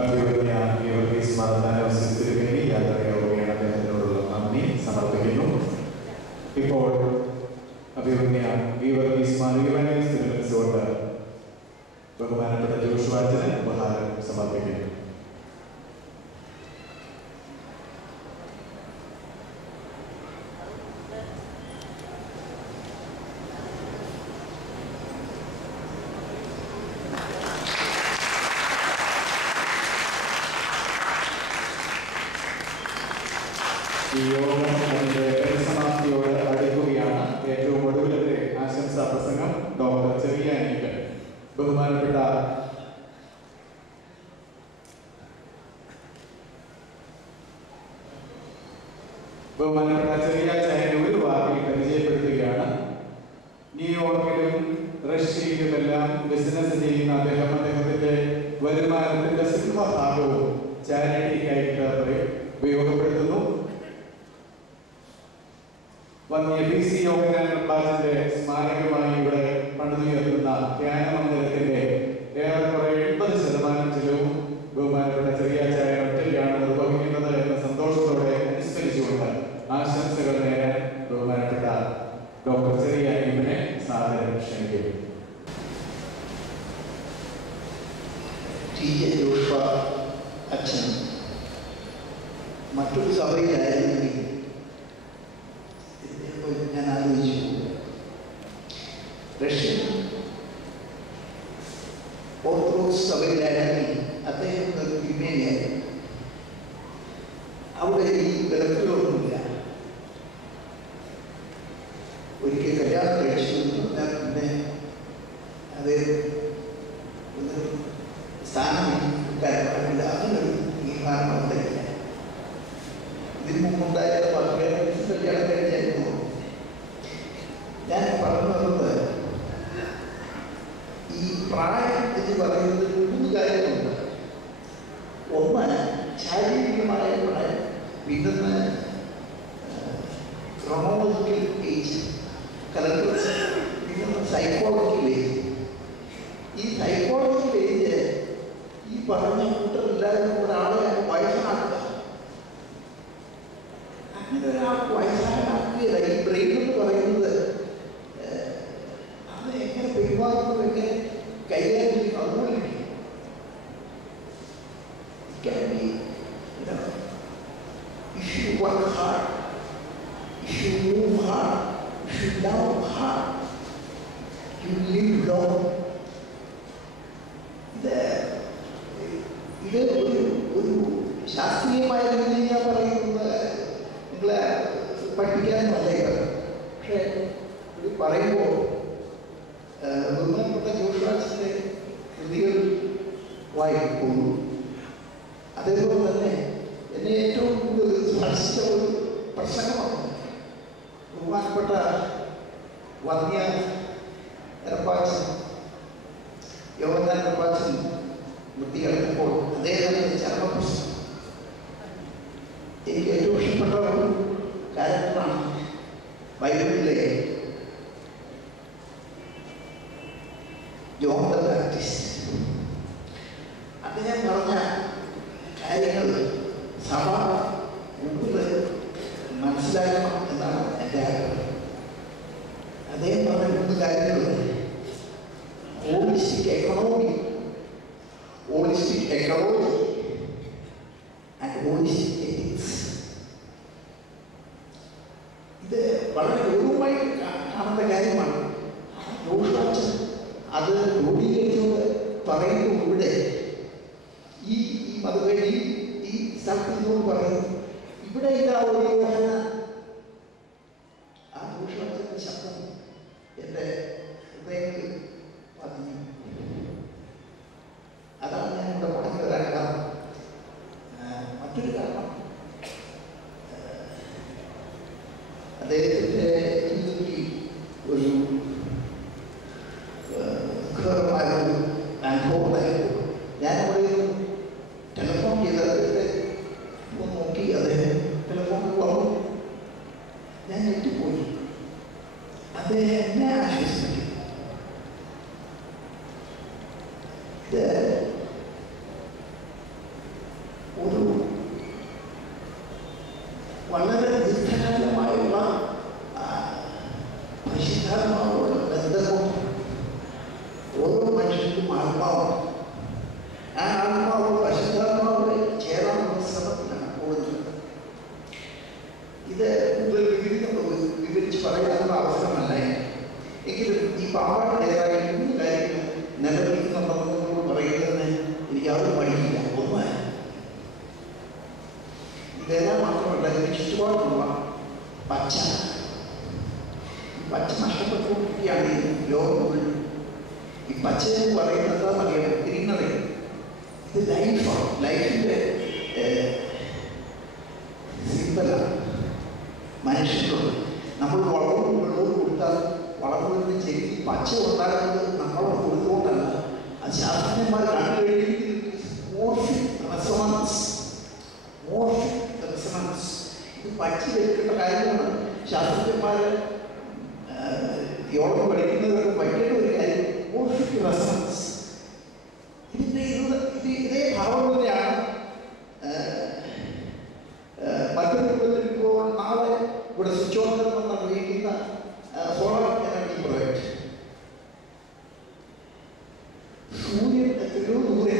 അഭിവന്യ ഗീവർഗീസ് മാർത്താനോസിസിന് വേണ്ടി യാത്രയോഗ്യമാണ് അദ്ദേഹത്തിനോടുള്ള നന്ദി സമർപ്പിക്കുന്നു. ഇപ്പോൾ അഭിവന്യ ഗീവർഗീസ് മാറിയോട് ബഹുമാനപ്പെട്ട ജോഷുവാച്ചന് ഉപഹാരം സമർപ്പിക്കുന്നു. ഈ യോഗം അതിന്റെ പരിസമാപ്തിയോട് അടുക്കുകയാണ്. ഏറ്റവും ഒടുവിലത്തെ ആശംസാ പ്രസംഗം ഡോക്ടർ ചെറിയാനിക്ക് ബഹുമാനപ്പെട്ട ചെറിയാച്ചായനെ ഒരു വാക്കിൽ പരിചയപ്പെടുത്തുകയാണ്. ന്യൂയോർക്കിലും റഷ്യയിലുമെല്ലാം ബിസിനസ് ചെയ്യുന്ന അദ്ദേഹത്തിന്റെ വരുമാനത്തിന്റെ സിംഹഭാഗവും ചാരിറ്റിക്കായിട്ട് ഉപയോഗപ്പെടുത്തുന്നു. വന്യ PC യോഗനാഥന്റെ സ്മാരകമായി ഇവിടെ പണിതുയർത്തുന്ന ധ്യാനമന്ദിരത്തിന്റെ ഏറെക്കുറെ 80% ചെലവും ബഹുമാനപ്പെട്ട ചെറിയാച്ചായ ഒറ്റയ്ക്കാണ് നിർവഹിക്കുന്നത് എന്ന സന്തോഷത്തോടെ അനുസ്മരിച്ചുകൊണ്ട് ആശംസകൾ നേരാൻ ബഹുമാനപ്പെട്ട ഡോക്ടർ ചെറിയാനിയെ സാദരം ക്ഷണിക്കുന്നു. അച്ഛൻ മറ്റൊരു സഭയിലായിരുന്നെങ്കിൽ ഞാൻ ആലോചിച്ചു. റഷ്യൻ ഓർത്തഡോക്സ് സഭയിലായിരുന്നെങ്കിൽ അദ്ദേഹം തിരുമേനിയായിരുന്നു. അവിടെ ഈ വിലക്കുകളൊന്നുമില്ല. ഒരിക്കൽ കല്യാണം കഴിച്ചു ഞാൻ പിന്നെ അത് ഒരു സ്ഥാനം കിട്ടാനില്ല. അങ്ങനൊരു തീരുമാനം ഉണ്ടായില്ല. ഇതിന് മുമ്പുണ്ടായിരുന്ന വളരെ കല്യാണം കഴിച്ചായിരുന്നു. ഞാൻ പറഞ്ഞു വന്നത് ഈ പ്രായം എന്ന് പറയുന്നത് 3 കാര്യങ്ങളുണ്ട്. ഒന്ന് ശാരീരികമായ പ്രായം, പിന്നെ ക്രോണോളജിക്കൽ ഏജ്, പിന്നെ സൈക്കോളജിക്കൽ ഏജ്. ഈ സൈക്കോളജിക്കൽ ഏജ് ഈ പറഞ്ഞ കൂട്ടമില്ലാതെ ഒരാളെ വയസ്സാക്കുക. അങ്ങനെ ഒരാൾക്ക് വയസ്സാകാക്കുകയില്ല. ഈ ബ്രെയിൻ എന്ന് പറയുന്നത് അത് എങ്ങനെ പെരുമാറുന്നു, എങ്ങനെ കൈകാര്യം ചെയ്യുന്നു, അതുപോലെ if you work hard, if you move hard, if you love hard, you live long. ഇത് ഒരു ശാസ്ത്രീയമായ രീതിയിൽ ഞാൻ പറയുന്നത് നിങ്ങളെ പഠിപ്പിക്കാനല്ല. പക്ഷേ ഇത് പറയുമ്പോൾ ബഹുമാനപ്പെട്ട ജോഷുവാച്ചൻ്റെ കൃതികൾ വായിക്കുന്നു. അതേപോലെ തന്നെ എന്നെ ഏറ്റവും കൂടുതൽ സ്പർശിച്ച ഒരു പ്രസംഗമാണ് ബഹുമാനപ്പെട്ട വന്യ എറപ്പാച്ചൻ യോഹന്നാൻ എറപ്പാച്ചൻ വൃത്തിയെടുക്കുമ്പോൾ അദ്ദേഹത്തിൻ്റെ ചർമ്മപ്രസംഗം എനിക്ക് ഏറ്റവും ഇഷ്ടപ്പെട്ട ഒരു ക്യാരക്ടറാണ് ബൈബിളിലെ ജോൺ ദ ബാപ്റ്റിസ്റ്റ്. അദ്ദേഹം പറഞ്ഞ കാര്യങ്ങൾ സഭ കൂടുതൽ മനസ്സിലാക്കണം എന്നാണ് എൻ്റെ ആഗ്രഹം. അദ്ദേഹം പറഞ്ഞ 3 കാര്യങ്ങൾ: holistic economy, holistic ecology and holistic ethics. ഇത് വളരെ ഗൗരവമായി കാണുന്ന കാര്യമാണ്. ജോഷുവാച്ചൻ അത് രൂപീകരിച്ചുകൊണ്ട് പറയുന്നു. ഇവിടെ ഈ മതവഴി ഈ സ്ഥലത്തിനോട് പറയുന്നു, ഇവിടെ ഇതാ ഒരു യോഹന. ആ ജോഷുവാച്ചൻ്റെ ശബ്ദം എൻ്റെ ഹൃദയത്തിൽ പതിഞ്ഞു. അതാണ് ഞാൻ ഇവിടെ പറഞ്ഞു വരാൻ കാരണം. മറ്റൊരു കാരണം, അദ്ദേഹത്തിൻ്റെ ജീവിതത്തിൽ ഒരു ദുഃഖകരമായൊരു അനുഭവം ഉണ്ടായിരുന്നു. ഞാൻ അവിടെ ടെലിഫോൺ ചെയ്ത് അദ്ദേഹത്തെ നോക്കി. അദ്ദേഹം ടെലിഫോണിൽ വന്നു. ഞാൻ ഞെട്ടിപ്പോയി. അദ്ദേഹം എന്നെ ആശ്വസിപ്പിക്കും. പഠിച്ചതെന്ന് പറയുന്നത് എന്താണെന്നറിയാം, തിരിഞ്ഞറിയാം. ഇത് ലൈഫാണ്, ലൈഫിൻ്റെ സിമ്പലാണ്. മനുഷ്യനുള്ളത് നമ്മൾ വളവും വെള്ളവും കൊടുത്താൽ വളർന്നു ചെടി പച്ച ഉണ്ടാകുന്നത് നമ്മളോട് കൊടുത്തുകൊണ്ടല്ല. അത് ശാസ്ത്രജ്ഞന്മാർ കണ്ടുകഴിഞ്ഞിരിക്കുന്നത് ഇത് പഠിച്ചു വെക്കേണ്ട കാര്യമാണ്. ശാസ്ത്രജ്ഞന്മാർ തിയോളജി പഠിക്കുന്നവർക്ക് പഠിക്കേണ്ട ഒരു കാര്യം മോർഫിക് റെസണൻസ്. ഇതേ ഭാവം തന്നെയാണ് മറ്റൊരു രൂപത്തിൽ ഇപ്പോൾ നാളെ ഇവിടെ സ്വിച്ച് ഓൺ എന്ന് ഉപയോഗിക്കുന്ന സോളാർ എനർജി പ്രോജക്റ്റ്. സൂര്യൻ എത്രയോ ദൂരെ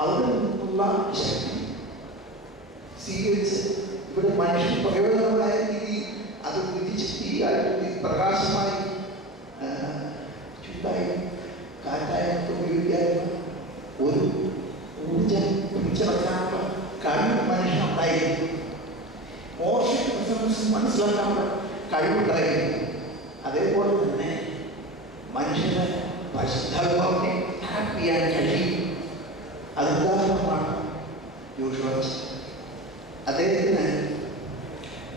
അവിടെ നിന്നുള്ള ശക്തി സ്വീകരിച്ച് ഇവിടെ മനുഷ്യൻ പ്രയോജനമായ രീതി അത് വിധിച്ച് പ്രകാശമായി ചൂടായി കാറ്റായിട്ട് ഉപയോഗിക്കാനുള്ള ഒരു ഊർജം പിടിച്ചടക്കാനുള്ള കഴിവ് മനുഷ്യനുണ്ടായിരിക്കും. മോർഫിക് റെസണൻസ് മനസ്സിലാക്കാനുള്ള കഴിവുണ്ടായിരിക്കും. അതേപോലെ തന്നെ മനുഷ്യന് പരിശുദ്ധാത്മാവിനെ ടാപ്പ് ചെയ്യാൻ കഴിയും. അത് ഉദാഹരണമാണ് ജോഷുവ. അദ്ദേഹത്തിന്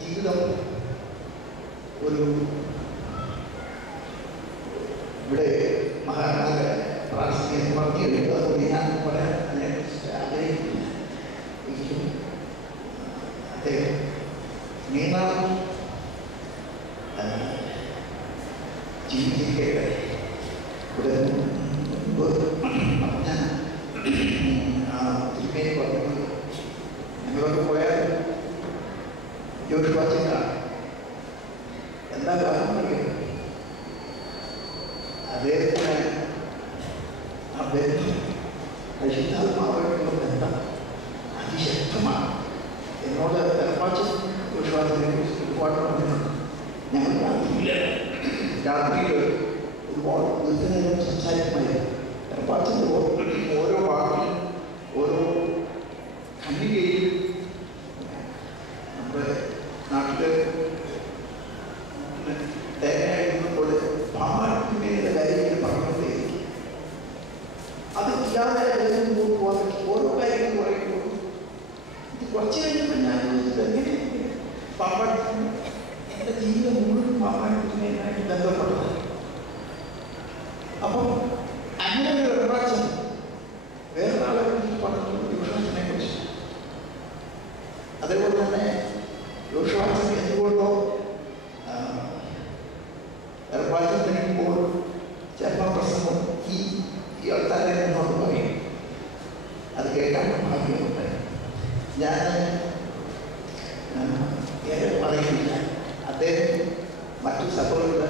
ജീവിതം ഒരു ഇവിടെ മഹാനായ പ്രാർത്ഥന പറഞ്ഞിട്ടുണ്ട്. അതുകൊണ്ട് ഞാൻ പറയാൻ ആഗ്രഹിക്കുന്നില്ല. എങ്കിലും അദ്ദേഹം നീനാൾ ജീവിച്ചിരിക്കട്ടെ. ഇവിടെ ഞാൻ തിരുമേനി പറഞ്ഞത് ഞങ്ങളൊക്കെ പോയാൽ ജോഷുവ എന്താ കാരണം അറിയാം, അദ്ദേഹത്തിന് ആ ബന്ധം പരിശുദ്ധാത്മാവായിട്ടുള്ള ബന്ധം അതിശക്തമാണ്. എന്നോട് വിശ്വാസത്തിനെ കുറിച്ച് ഒരുപാട് പറഞ്ഞിട്ടുണ്ട്. ഞങ്ങൾ രാത്രിയിൽ ഒരുപാട് ദീർഘനേരം സംസാരിക്കുമായിരുന്നു. എറപ്പാച്ചൻ്റെ ഓരോ വാക്കിലും ഓരോ ഖണ്ഡികയും നമ്മുടെ നാട്ടില് തേങ്ങയായിരുന്നപ്പോൾ പാമ്പാട്ടിൻ്റെ കാര്യങ്ങൾ പറഞ്ഞുകൊണ്ടേയിരിക്കും. അത് ഇല്ലാതെ മുമ്പോട്ട് പോകാൻ പറ്റും. ഓരോ കാര്യങ്ങളും പറയുമ്പോൾ ഇത് കുറച്ച് കഴിഞ്ഞപ്പോൾ ഞാൻ എങ്ങനെ പാമ്പാട്ടിന് എൻ്റെ ജീവിതം മുഴുവൻ പാമ്പാട്ടിനായിട്ട് ബന്ധപ്പെട്ടതാണ്. അപ്പം അങ്ങനെ ഒരു റിവാക്ഷൻ വേറൊരാളെ കുറിച്ച് പറഞ്ഞു, യോശുവാച്ചനെ കുറിച്ച്. അതേപോലെ തന്നെ യോശുവാച്ചൻ എന്തുകൊണ്ടോ റിവാക്ഷൻ തിരിക്കുമ്പോൾ ചിലപ്പോൾ പ്രസംഗം ഈ ആൾക്കാരെ എന്നോട് പറയും. അത് കേൾക്കാൻ ഭാഗ്യമുണ്ട്. ഞാൻ ഏറെ പറയുന്നില്ല. അദ്ദേഹം മറ്റു സഭകളുടെ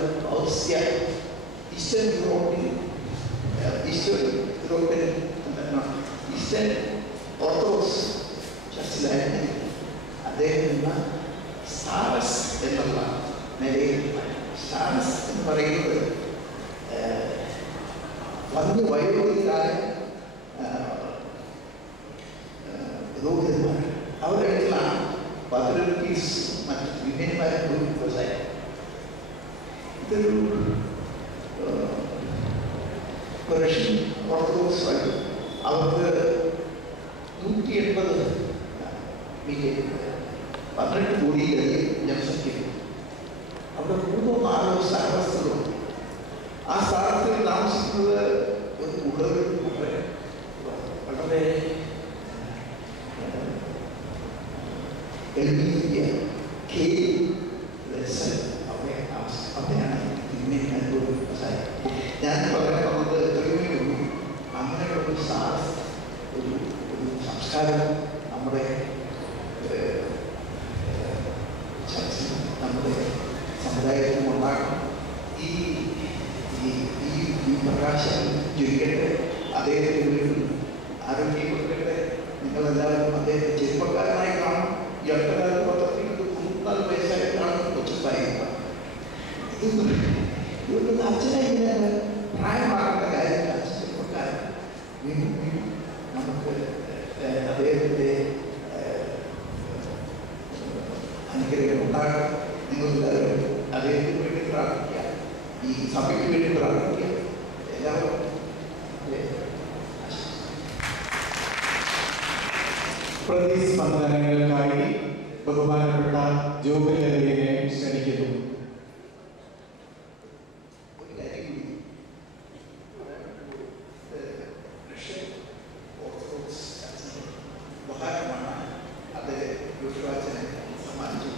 ഈസ്റ്റേൺ ഓർത്തഡോക്സ് ചർച്ചിലായിരുന്നു. അദ്ദേഹം ഇന്ന് സാറസ് എന്നുള്ള നിലയിൽ, സാറസ് എന്ന് പറയുന്നത് വലിയ വയോധികരായ പുരോഹിതന്മാർ, അവരുടെ ഇടയിലാണ് പത്രീസ് മറ്റു വിമന്മാരെ പ്രസാരം. ഇതൊരു റഷ്യൻ ഓർത്തഡോക്സ് ആയിട്ട് അവർക്ക് 180 മില്യൺ 12 കോടിയിലധികം ജനസംഖ്യയുണ്ട്. അവിടെ 3-4 സ്ഥാനസ്ഥരുണ്ട്. ആ സ്ഥാനത്തിൽ താമസിക്കുന്നത് ഒരു വളരെ എളിയ അവിടെയാണ് ഞാൻ പറയാൻ വന്നത് എത്രയുമേ ഉള്ളൂ. അങ്ങനെയുള്ള ഒരു സംസ്കാരം നമ്മുടെ നമ്മുടെ സമുദായത്തിനും ഉണ്ടാകണം. ഈ പ്രകാശം ജ്വലിക്കട്ടെ. അദ്ദേഹത്തിന് വീണ്ടും ആരോഗ്യം കൊടുക്കട്ടെ. നിങ്ങളെല്ലാവരും അദ്ദേഹത്തെ ചെറുപ്പക്കാരനായി കാണും. ഈ അടുത്ത കാലത്ത് പത്രത്തിൽ 94 വയസ്സായി കാണും കൊച്ചുണ്ടായിരുന്ന ഇതൊന്നും അച്ഛനെ ഇങ്ങനെ പ്രായമാക്കേണ്ട കാര്യമില്ല. അച്ഛൻ ചെറുപ്പക്കാരൻ. വീണ്ടും നമുക്ക് അദ്ദേഹത്തിൻ്റെ അനുഗ്രഹം ഉണ്ടാകണം. നിങ്ങളെല്ലാവരും അദ്ദേഹത്തിന് വേണ്ടി പ്രാർത്ഥിക്കുക, ഈ സഭയ്ക്ക് വേണ്ടി പ്രാർത്ഥിക്കുക. എല്ലാവരും പ്രതിസ്പന്ദനങ്ങൾക്കായി ബഹുമാനപ്പെട്ട ജൂബിലറിയെ ക്ഷണിക്കുന്നു. ഒരു കാര്യം കൂടി, റഷ്യൻ ഓർത്തഡോക്സ് ഉപഹാരമാണ് അത് യോശുവാച്ചനെ സമ്മാനിച്ചു.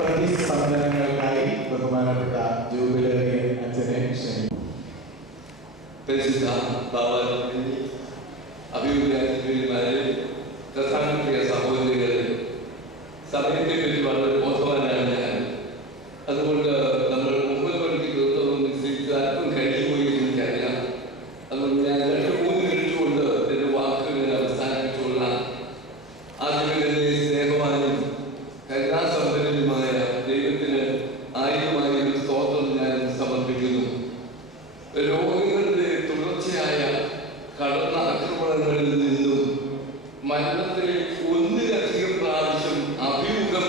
പ്രതിസ്പന്ദനങ്ങൾക്കായി ബഹുമാനപ്പെട്ട ജൂബിലറിയെ അച്ഛനെ ക്ഷണിക്കുന്നു. പരിശുദ്ധ ബാബാജി, അഭിമുഖ്യമാരെ, പ്രധാനപ്രിയ സഹോദരികളെ, സമയത്തെ പറ്റി വളരെ ബോധവാനാണ് ഞാൻ. അതുകൊണ്ട് നമ്മൾ മുമ്പ് പഠിക്കുന്നതൊന്നും നിശ്ചയിച്ച് അല്പം കഴിഞ്ഞുപോയി എനിക്കറിയാം. അതുകൊണ്ട് ഞാൻ 2-3 മിനിറ്റ് കൊണ്ട് എൻ്റെ വാക്കുകൾ അവസാനിപ്പിച്ചുകൊള്ളാം. ആദ്യമേ തന്നെ സ്നേഹവാനും കരുണാസമ്പന്നനുമായ ദൈവത്തിന് 1000 സ്തോത്രം ഞാൻ സമർപ്പിക്കുന്നു. രോഗങ്ങളുടെ തുടർച്ചയായ കടന്ന ആക്രമണങ്ങളിൽ നിന്നും മരണത്തെ ഒന്നിലധികം പ്രാവശ്യം അഭിമുഖം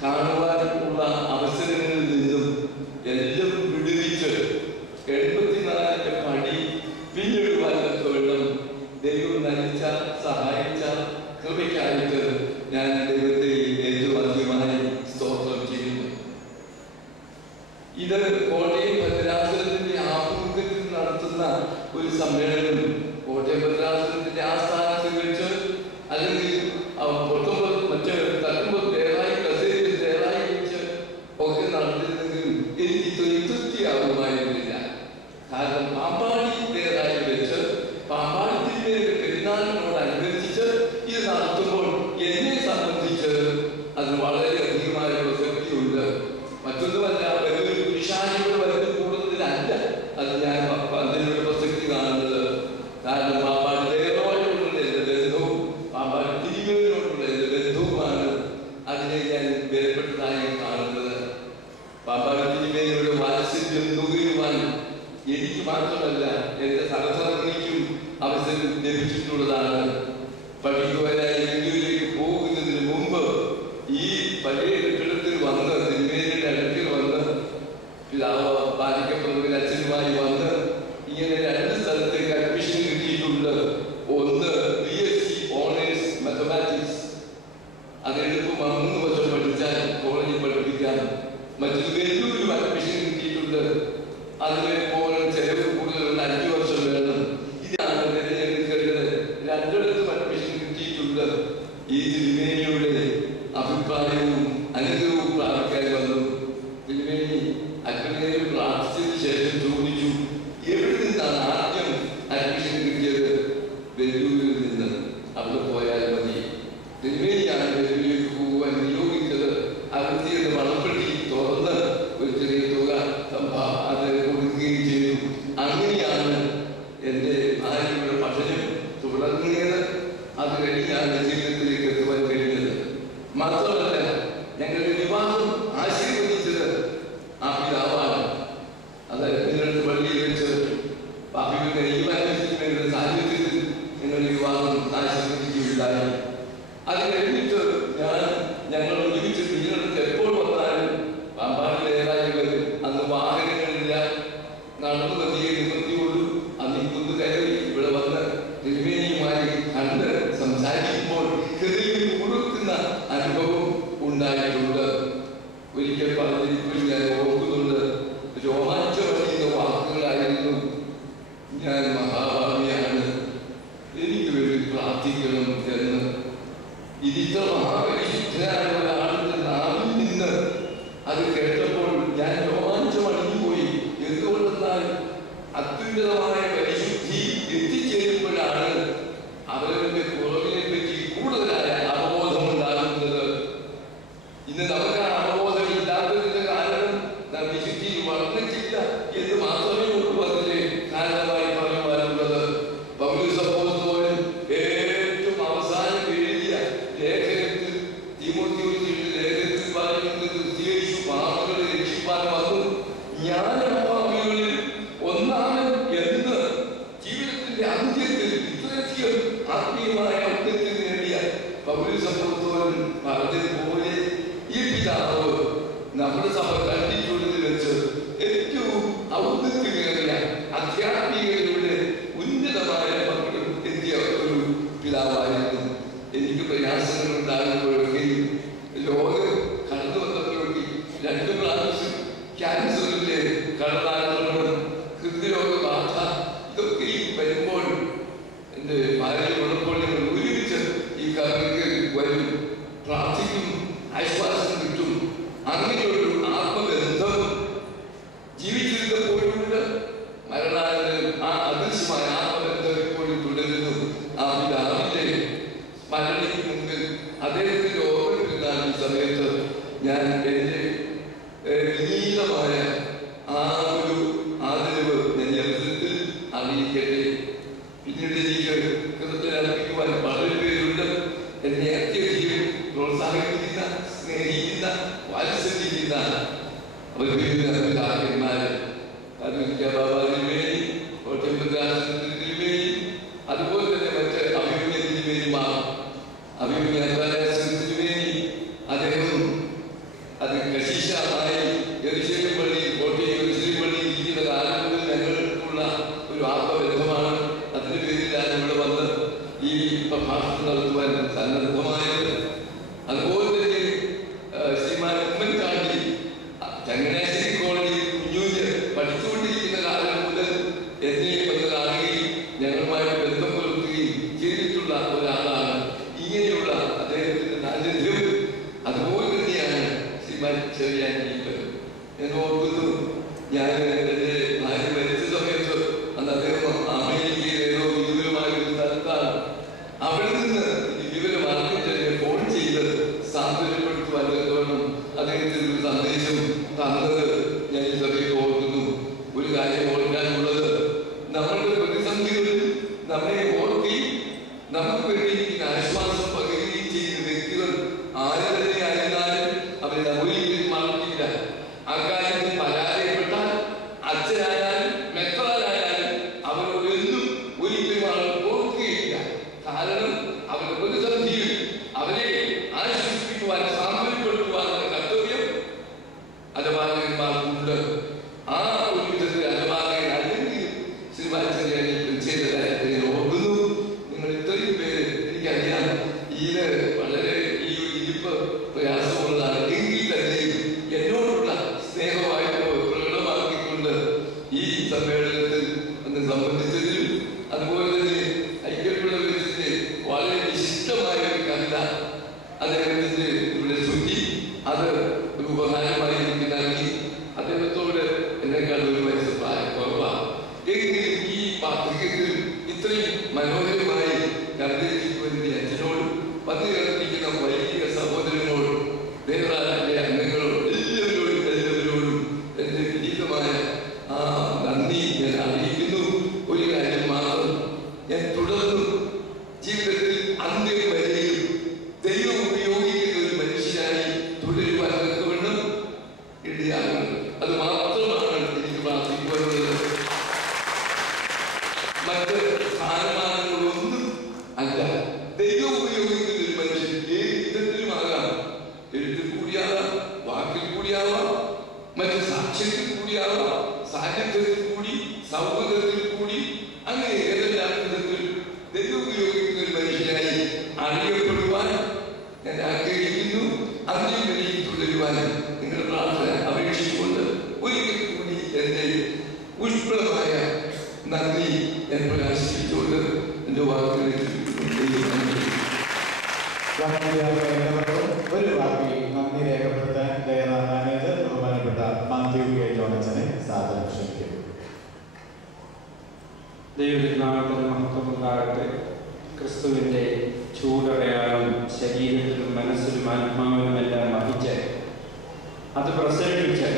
കാണുവാനുള്ള അവസരങ്ങളിൽ നിന്നും എല്ലാം വിടുവിച്ച് 84 പടി പിന്നിടുവാൻ തക്കവണ്ണം ദൈവം നയിച്ച സഹായിച്ച കൃപയ്ക്കായിട്ട് ഞാൻ ദൈവത്തെ ഏറ്റവും അധികമായി സ്തോത്രം ചെയ്യുന്നു. ഇത് കോട്ടയം ഭദ്രാസനത്തിന്റെ ആഭിമുഖ്യത്തിൽ നടത്തുന്ന ഒരു സമ്മേളനം കോട്ടയം ഭദ്രാസനത്തിന്റെ ആസ്ഥാനത്ത് വെച്ച് അല്ലെങ്കിൽ മറ്റ് തലമുറ ദേവായി വെച്ച് ഒക്കെ നടന്നിരുന്നെങ്കിൽ എനിക്ക് തൃപ്തിയാകുമായിരുന്നില്ല. കാരണം പാമ്പാടി ദേവായി വെച്ച് പാമ്പാടിന്റെ പെരുന്നാളിനോടനുബന്ധിച്ച് ഇത് നടത്തുമ്പോൾ എന്നെ സംബന്ധിച്ച് അതിന് വളരെയധികമായ പ്രസക്തിയുണ്ട്. മറ്റൊന്നുമല്ല, വലിയൊരു പുരുഷാനിയുടെ വലുത് കൂടുന്നതിലല്ല അത് ഞാൻ അതിനൊരു പ്രസക്തി കാണുന്നത്. കാരണം പാമ്പാടി ദേവനോടുള്ള എൻ്റെ ബന്ധവും പാമ്പാടി തിരുമേനിയോടുള്ള എൻ്റെ ബന്ധവുമാണ് അതിനെ ഞാൻ വിലപ്പെട്ടതായി കാണുന്നത്. പാമ്പാടി തിരുമേനിയുടെ വാത്സല്യം നുകരുവാൻ എനിക്ക് മാത്രമല്ല എൻ്റെ സഹധർമ്മിണിക്കും അവസരം ലഭിച്ചിട്ടുള്ളതാണ്. പഠിക്കുവാനായി ഇന്ത്യയിലേക്ക് പോകുന്നതിന് മുമ്പ് ഈ പഴയ കെട്ടിടത്തിൽ വന്ന് തിരുമേനിയുടെ അടുക്കൽ വന്ന് പിതാവ് ബാലിക്കപ്പുറത്തിൽ അച്ഛനുമായി വന്ന് ഇങ്ങനെ 2 സ്ഥലത്തേക്ക് അഡ്മിഷൻ കിട്ടിയിട്ടുണ്ട്. ഒന്ന് BSc ഓണേഴ്സ് മാത്തമാറ്റിക്സ്, അതെടുക്കും 3 വർഷം പഠിച്ചാൽ കോളേജിൽ പഠിപ്പിക്കാം. മറ്റൊരു വെല്ലൂരിലും അഡ്മിഷൻ കിട്ടിയിട്ടുണ്ട്. അതിന് പോലെ ചെലവ് കൂടുതലുള്ള 5 വർഷം വേണം. ഇതാണ് തിരഞ്ഞെടുക്കുന്നത്. 2 അഡ്മിഷൻ കിട്ടിയിട്ടുണ്ട്. ഈ തിരുമേനിയുടെ അഭിപ്രായവും അനുഗ്രഹവും പ്രാപിക്കാൻ വന്നു. തിരുമേനി അല്പനേരം പ്രാർത്ഥിച്ചതിന് ശേഷം ചോദിച്ചു, എവിടെ നിന്നാണ് ആദ്യം അഡ്മിഷൻ കിട്ടിയത്? വെല്ലൂരിൽ നിന്ന്. അവിടെ പോയാൽ മതി. തിരുമേനിയാണ് വെല്ലൂരിലേക്ക് പോകുവാൻ നിയോഗിച്ചത്. അവിടുത്തെ മണപ്പെട്ടി തുറന്ന് ഒരു ചെറിയ തുക അത് കൊടുക്കുകയും ചെയ്തു. അങ്ങനെയാണ് എൻ്റെ ഭാര്യയുടെ പഠനം തുടർന്നിയത്. അത് കഴിഞ്ഞാണ് ജീവിതത്തിലേക്ക് എത്തുവാൻ കഴിഞ്ഞത്. മാത്രമല്ല, ഞങ്ങളുടെ വിവാഹം ആശീർവദിച്ചത് ആ പിതാവാണ്. അത് നിങ്ങളുടെ പള്ളിയിൽ വെച്ച് പാപികളുടെ ഈവാനിയുടെ സാന്നിധ്യത്തിൽ ഞങ്ങളുടെ വിവാഹം ആശീർവദിക്കുകയുണ്ടായി. അത് കഴിഞ്ഞിട്ട് ഞങ്ങൾ ഒരുമിച്ച് നിങ്ങളുടെ എപ്പോൾ വന്നാലും പാമ്പാടി ദേവാലയങ്ങൾ അന്ന് വാഹനങ്ങളില്ല, നടന്നു നദിയെ നിവർത്തിയുള്ളൂ. അന്ന് ഈ കുന്ന് കയറി ഇവിടെ വന്ന് തിരുമേനിയുമായി കണ്ട് സംസാരിക്കുമ്പോൾ ഹൃദയം ഉണർത്തുന്ന അനുഭവം ഉണ്ടായിട്ടുണ്ട്. ഒരിക്കൽ പറഞ്ഞിരിക്കും ഞാൻ ഓർക്കുന്നുണ്ട്. രോമാഞ്ചമണിയുന്ന വാക്കുകളായിരുന്നു, ഞാൻ മഹാഭാവിയാണ്, എനിക്ക് വേണ്ടി പ്രാർത്ഥിക്കണം എന്ന്. ഇതിത്ര മഹാപരിശുദ്ധനായ ഒരാളുടെ നാവിൽ നിന്ന് അത് കേട്ടപ്പോൾ ഞാൻ രോമാഞ്ചമണിഞ്ഞു പോയി. എന്തുകൊണ്ടെന്നാൽ അത്യുന്നതമായ പരിശുദ്ധി എത്തിച്ചേരുമ്പോഴാണ് അവരവന്റെ കുറവിനെ പറ്റി കൂടുതലായ അവബോധമുണ്ടാകുന്നത്. ഇന്ന് നമുക്ക് അവബോധം ഇല്ലാത്തതിന്റെ കാരണം നാം വിശുദ്ധി വർണ്ണിച്ചില്ല എന്ന് മാത്രമേ ഉള്ളൂ അതിന് കാരണമായി പറയുവാനുള്ളത്. പൗലോസപ്പോസ്തലൻ ഏറ്റവും അവസാനം എഴുതിയ ലേഖനത്തിൽ, തീമോഥെയോസിന്റെ ലേഖനത്തിൽ പറയുന്നത്, ക്രിസ്തീയു പാപങ്ങളെ രക്ഷിപ്പാൻ വന്നു, ജ്ഞാനപാപികളിൽ ഒന്നാമൻ എന്ന് ജീവിതത്തിന്റെ അന്ത്യത്തിൽ ഇത്രയധികം ആത്മീയമായ ഔന്നത്യം നേടിയ പൗലോസപ്പോസ്തലൻ പറഞ്ഞതുപോലെ ഈ പിതാവ് നമ്മുടെ സഭ കണ്ടിട്ടുള്ളതിൽ വെച്ച് ഏറ്റവും ഔന്നത്യമേറിയ ആധ്യാത്മികതയുടെ ഞാൻ എൻ്റെ ഭാര്യ മരിച്ച സമയത്ത് അന്ന് അദ്ദേഹം അമേരിക്കയിലേതോ വിദൂരമായ ഒരു സ്ഥലത്താണ്. അവിടെ നിന്ന് വിവരം അറിഞ്ഞിട്ട് എന്നെ ഫോൺ ചെയ്ത് സാന്ത്വനപ്പെടുത്തുവാൻ വേണം അദ്ദേഹത്തിന് ഒരു സന്ദേശം തന്നത് ഞാൻ ഈ സഭയിൽ ഓർക്കുന്നു. ഒരു കാര്യം ഓർക്കാനുള്ളത്, നമ്മളുടെ പ്രതിസന്ധികളിൽ നമ്മെ ഓർക്കുകയും നമുക്ക് വേണ്ടി ആശ്വാസം പകരുകയും ചെയ്യുന്ന വ്യക്തികൾ ആര് തന്നെ ആയിരുന്നാലും അവരെ ഒരിക്കലും മറക്കില്ല. അക്കാര്യത്തിൽ പരാജയപ്പെട്ടാൽ അച്ഛനായാലും മെത്രാനായാലും അവരോട് എന്നും ഒരിക്കലും അവർ ഓർക്കുകയില്ല. കാരണം അവരുടെ പ്രതിസന്ധിയിൽ അവരെ ആശ്വസിപ്പിക്കുവാൻ സാന്ത്വനപ്പെടുത്തുവാനുള്ള കർത്തവ്യം അലപാലകന്മാർക്കുണ്ട്. ആ ഒരു വിധത്തിൽ അലപാലകൻ അല്ലെങ്കിൽ ശ്രീമാചാര്യ ചെയ്ത കാര്യത്തെ ഞാൻ ഓർക്കുന്നു. നിങ്ങൾ ഇത്രയും പേര് എനിക്കറിയാം, ഇത് വളരെ ഈ ഒരു ഇരിപ്പ് പ്രയാസമുള്ളതാണ്. എങ്കിൽ തന്നെയും എന്നോടുള്ള സ്നേഹമായി പ്രകടമാക്കിക്കൊണ്ട് ഈ സമ്മേളനത്തിൽ ഒന്ന് സംബന്ധിച്ചതിലും അതുപോലെ തന്നെ ഐക്യപ്പെടുന്ന വിധത്തിൽ വളരെ വിശിഷ്ടമായ ഒരു കവിത അദ്ദേഹത്തിന്റെ ഇവിടെ ചൊല്ലി അത് ഒരു ഉപഹാരമായി എനിക്ക് നൽകി. അദ്ദേഹത്തോട് എന്നെക്കാൾ ഒരു വയസ്സ് പ്രായം കുറവാണ്. എങ്കിലും ഈ പാർട്ടികത്തിൽ ഇത്രയും മനോഹരമായി കവിതയ്ക്ക് അച്ഛനോടും പന്നി കർപ്പിക്കുന്ന വൈദിക സഹോദരനോടും ദേവരാജന്റെ അംഗങ്ങളോടും എല്ലാവരോടും എന്റെ വിനീതമായ ആ നന്ദി ഞാൻ അറിയിക്കുന്നു. ഒരു കാര്യം മാത്രം, ഞാൻ തുടർന്നും ജീവിതത്തിൽ അന്ത്യം വരെയും ദൈവം ഉപയോഗിക്കുന്ന ഒരു മനുഷ്യനായി തുടരുവാൻ വേണം ഇടയാകുന്നത്. അത് മാത്രമാണ് എനിക്ക് പ്രാർത്ഥിക്കുവാനുള്ളത്. മറ്റ് സ്ഥാനമാനങ്ങളൊന്നും അല്ല. ദൈവം ഉപയോഗിക്കുന്ന ഒരു മനുഷ്യൻ ഏത് വിധത്തിലുമാകാം. എഴുത്തിൽ കൂടിയാവാം, വാക്കിൽ കൂടിയാവാം, മറ്റ് സാക്ഷ്യത്തിൽ കൂടിയാവാം, സാന്നിധ്യത്തിൽ കൂടി, സൗഹൃദത്തിൽ കൂടി, അങ്ങനെ ഏതെല്ലാം വിധത്തിൽ ദൈവം ഉപയോഗിക്കുന്ന ഒരു മനുഷ്യനായി അറിയപ്പെടുവാൻ ഞാൻ ആഗ്രഹിക്കുന്നു. അതിനെ വരെയും തുടരുവാൻ നിങ്ങളുടെ പ്രാർത്ഥന അപേക്ഷിച്ചുകൊണ്ട് ഒരിക്കൽ കൂടി എന്റെ ഉഷ്ഫലമായ നന്ദി ഞാൻ പ്രകാശിപ്പിച്ചുകൊണ്ട് എന്റെ വാക്കുകളിൽ ഒരു വാക്കിൽ നന്ദി രേഖപ്പെടുത്താൻ മാനേജർ ബഹുമാനപ്പെട്ട മാത്യു കെ ജോണച്ചനെ സാദരം ക്ഷണിക്കുന്നു. ദൈവനാമത്തിന് മഹത്വമുണ്ടാകട്ടെ. ക്രിസ്തുവിൻ്റെ ചൂടടയാളം ശരീരത്തിലും മനസ്സിലും ആത്മാവിലുമെല്ലാം വഹിച്ച് അത് പ്രസരിപ്പിച്ച്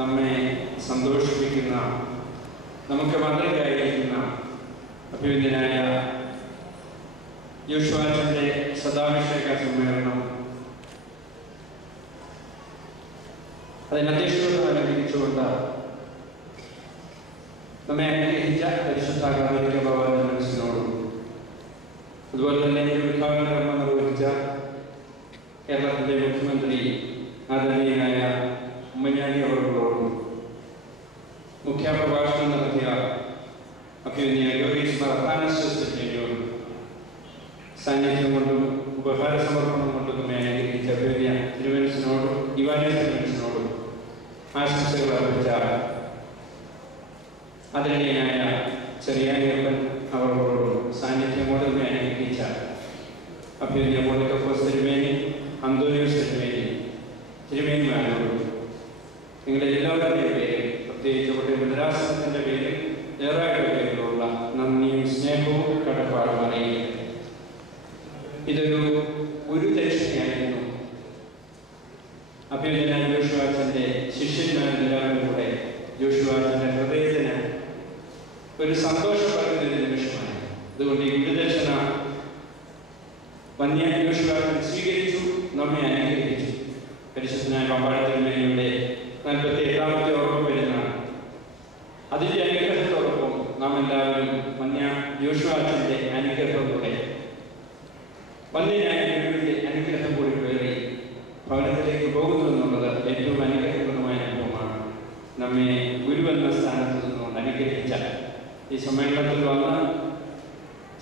നമ്മെ സന്തോഷിപ്പിക്കുന്ന, നമുക്ക് മാതൃകയായിരിക്കുന്ന അഭിവന്ദ്യനായ യോശുവാച്ചൻ്റെ സദാഭിഷേക സമ്മേളനം അതിന് അധ്യക്ഷത അനുഗ്രഹിച്ചുകൊണ്ട് നമ്മെ അനുഗ്രഹിച്ച പരിശുദ്ധ കാതോലിക്ക ബാബാ മനസ്സിനോടും അതുപോലെ തന്നെ ഉദ്ഘാടന കർമ്മം നിർവഹിച്ച കേരളത്തിൻ്റെ മുഖ്യമന്ത്രി ആദരണീയനായ ഉമ്മൻചാണ്ടി അവர்களോടും മുഖ്യപ്രഭാഷണം നടത്തിയ അഭിവന്യ ഗൗരീഷ് അത്താനോടും സാന്നിധ്യം കൊണ്ടും ഉപഹാര സമർപ്പണം കൊണ്ടും നമ്മെ അനുഗ്രഹിച്ച അഭിവന്യ തിരുവനസിനോടും ഇവാനിയസ് തിരുവനസിനോടും ആശംസകൾ അർപ്പിച്ച ആദരണീയനായ ചെറിയാനിയപ്പൻ അവരോടും സാന്നിധ്യം കൊണ്ട് നമ്മെ അനുഗ്രഹിച്ച അഭിവന്യ മോണിക്കോസ് തിരുമേനി, അന്തോണിയോസ് തിരുമേനി, തിരുമേനിമാരോടും നിങ്ങളുടെ എല്ലാവരുടെയും പേരിൽ, പ്രത്യേകിച്ച് കോട്ടയം ഭദ്രാസനത്തിൻ്റെ പേരിൽ ഏറായുടെ പേരിലുള്ള നന്ദിയും സ്നേഹവും കടപ്പാടും അറിയിക്കട്ടെ. ഇതൊരു ഗുരുദക്ഷിണയായിരുന്നു. അഭിവന്യനായ ജോഷുവാച്ചൻ്റെ ശിഷ്യന്മാരെല്ലാവരും കൂടെ ജോഷുവാച്ചൻ്റെ ഹൃദയത്തിന് ഒരു സന്തോഷം പറയുന്നൊരു നിമിഷമാണ്. അതുകൊണ്ട് ഈ ഗുരുദക്ഷിണ വന്യ ജോഷുവാച്ചൻ സ്വീകരിച്ചു, നമ്മെ അനുഗ്രഹിച്ചു. പരിശുദ്ധനായ പാമ്പാഴത്തിന്മേനിയുടെ 47ാമത്തെ ഓർമ്മ പെരുന്നാൾ. അതിൻ്റെ അനുഗ്രഹത്തോടൊപ്പം നാം എല്ലാവരും വന്യ ജോഷുവാച്ചൻ്റെ അനുഗ്രഹത്തോടെ വന്യനായ ഗുരുവിൻ്റെ അനുഗ്രഹം കൂടി കയറി ഭവനത്തിലേക്ക് പോകുന്നു എന്നുള്ളത് ഏറ്റവും അനുഗ്രഹപ്രദമായ അനുഭവമാണ്. നമ്മെ ഗുരുവെന്ന സ്ഥാനത്ത് നിന്നുകൊണ്ട് അനുഗ്രഹിച്ച, ഈ സമ്മേളനത്തിൽ വന്ന്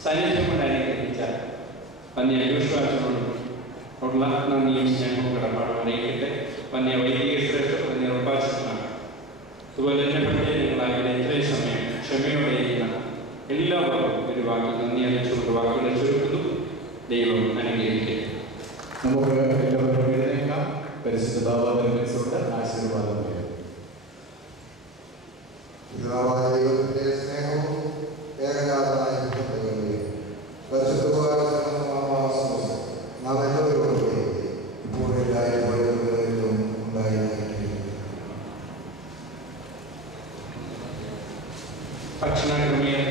സാന്നിധ്യം കൊണ്ട് അനുഗ്രഹിച്ച വന്യ ജോഷുവാച്ചനോടും ഉള്ള നന്ദിയും സ്നേഹവും കടപ്പാടും അറിയിക്കട്ടെ. വന്യ വൈദിക ശ്രേഷ്ഠ, വന്യ ഉപാസകനാണ്. അതുപോലെ തന്നെ പണ്ഡിതങ്ങളായ ഇത്രയും സമയം ക്ഷമയോടെ ഇരിക്കുന്ന എല്ലാവർക്കും ഒരു വാക്ക് നന്ദി അറിയിച്ചുകൊണ്ട് വാക്കുകളെ ചുരുക്കുന്നു. ദൈവം അനുഗ്രഹിക്കട്ടെ. നമുക്ക് എല്ലാവരും എഴുന്നേൽക്കാം. പരിശുദ്ധ ബാബാ നിർമ്മിച്ചുകൊണ്ട് ആശീർവാദം. ദൈവത്തിന്റെ സ്നേഹവും ഏകജാതനായ നാം എല്ലാവരോടും ഇപ്പോഴെല്ലാവരും ഉണ്ടായിരിക്കും. ഭക്ഷണക്രമീകരണം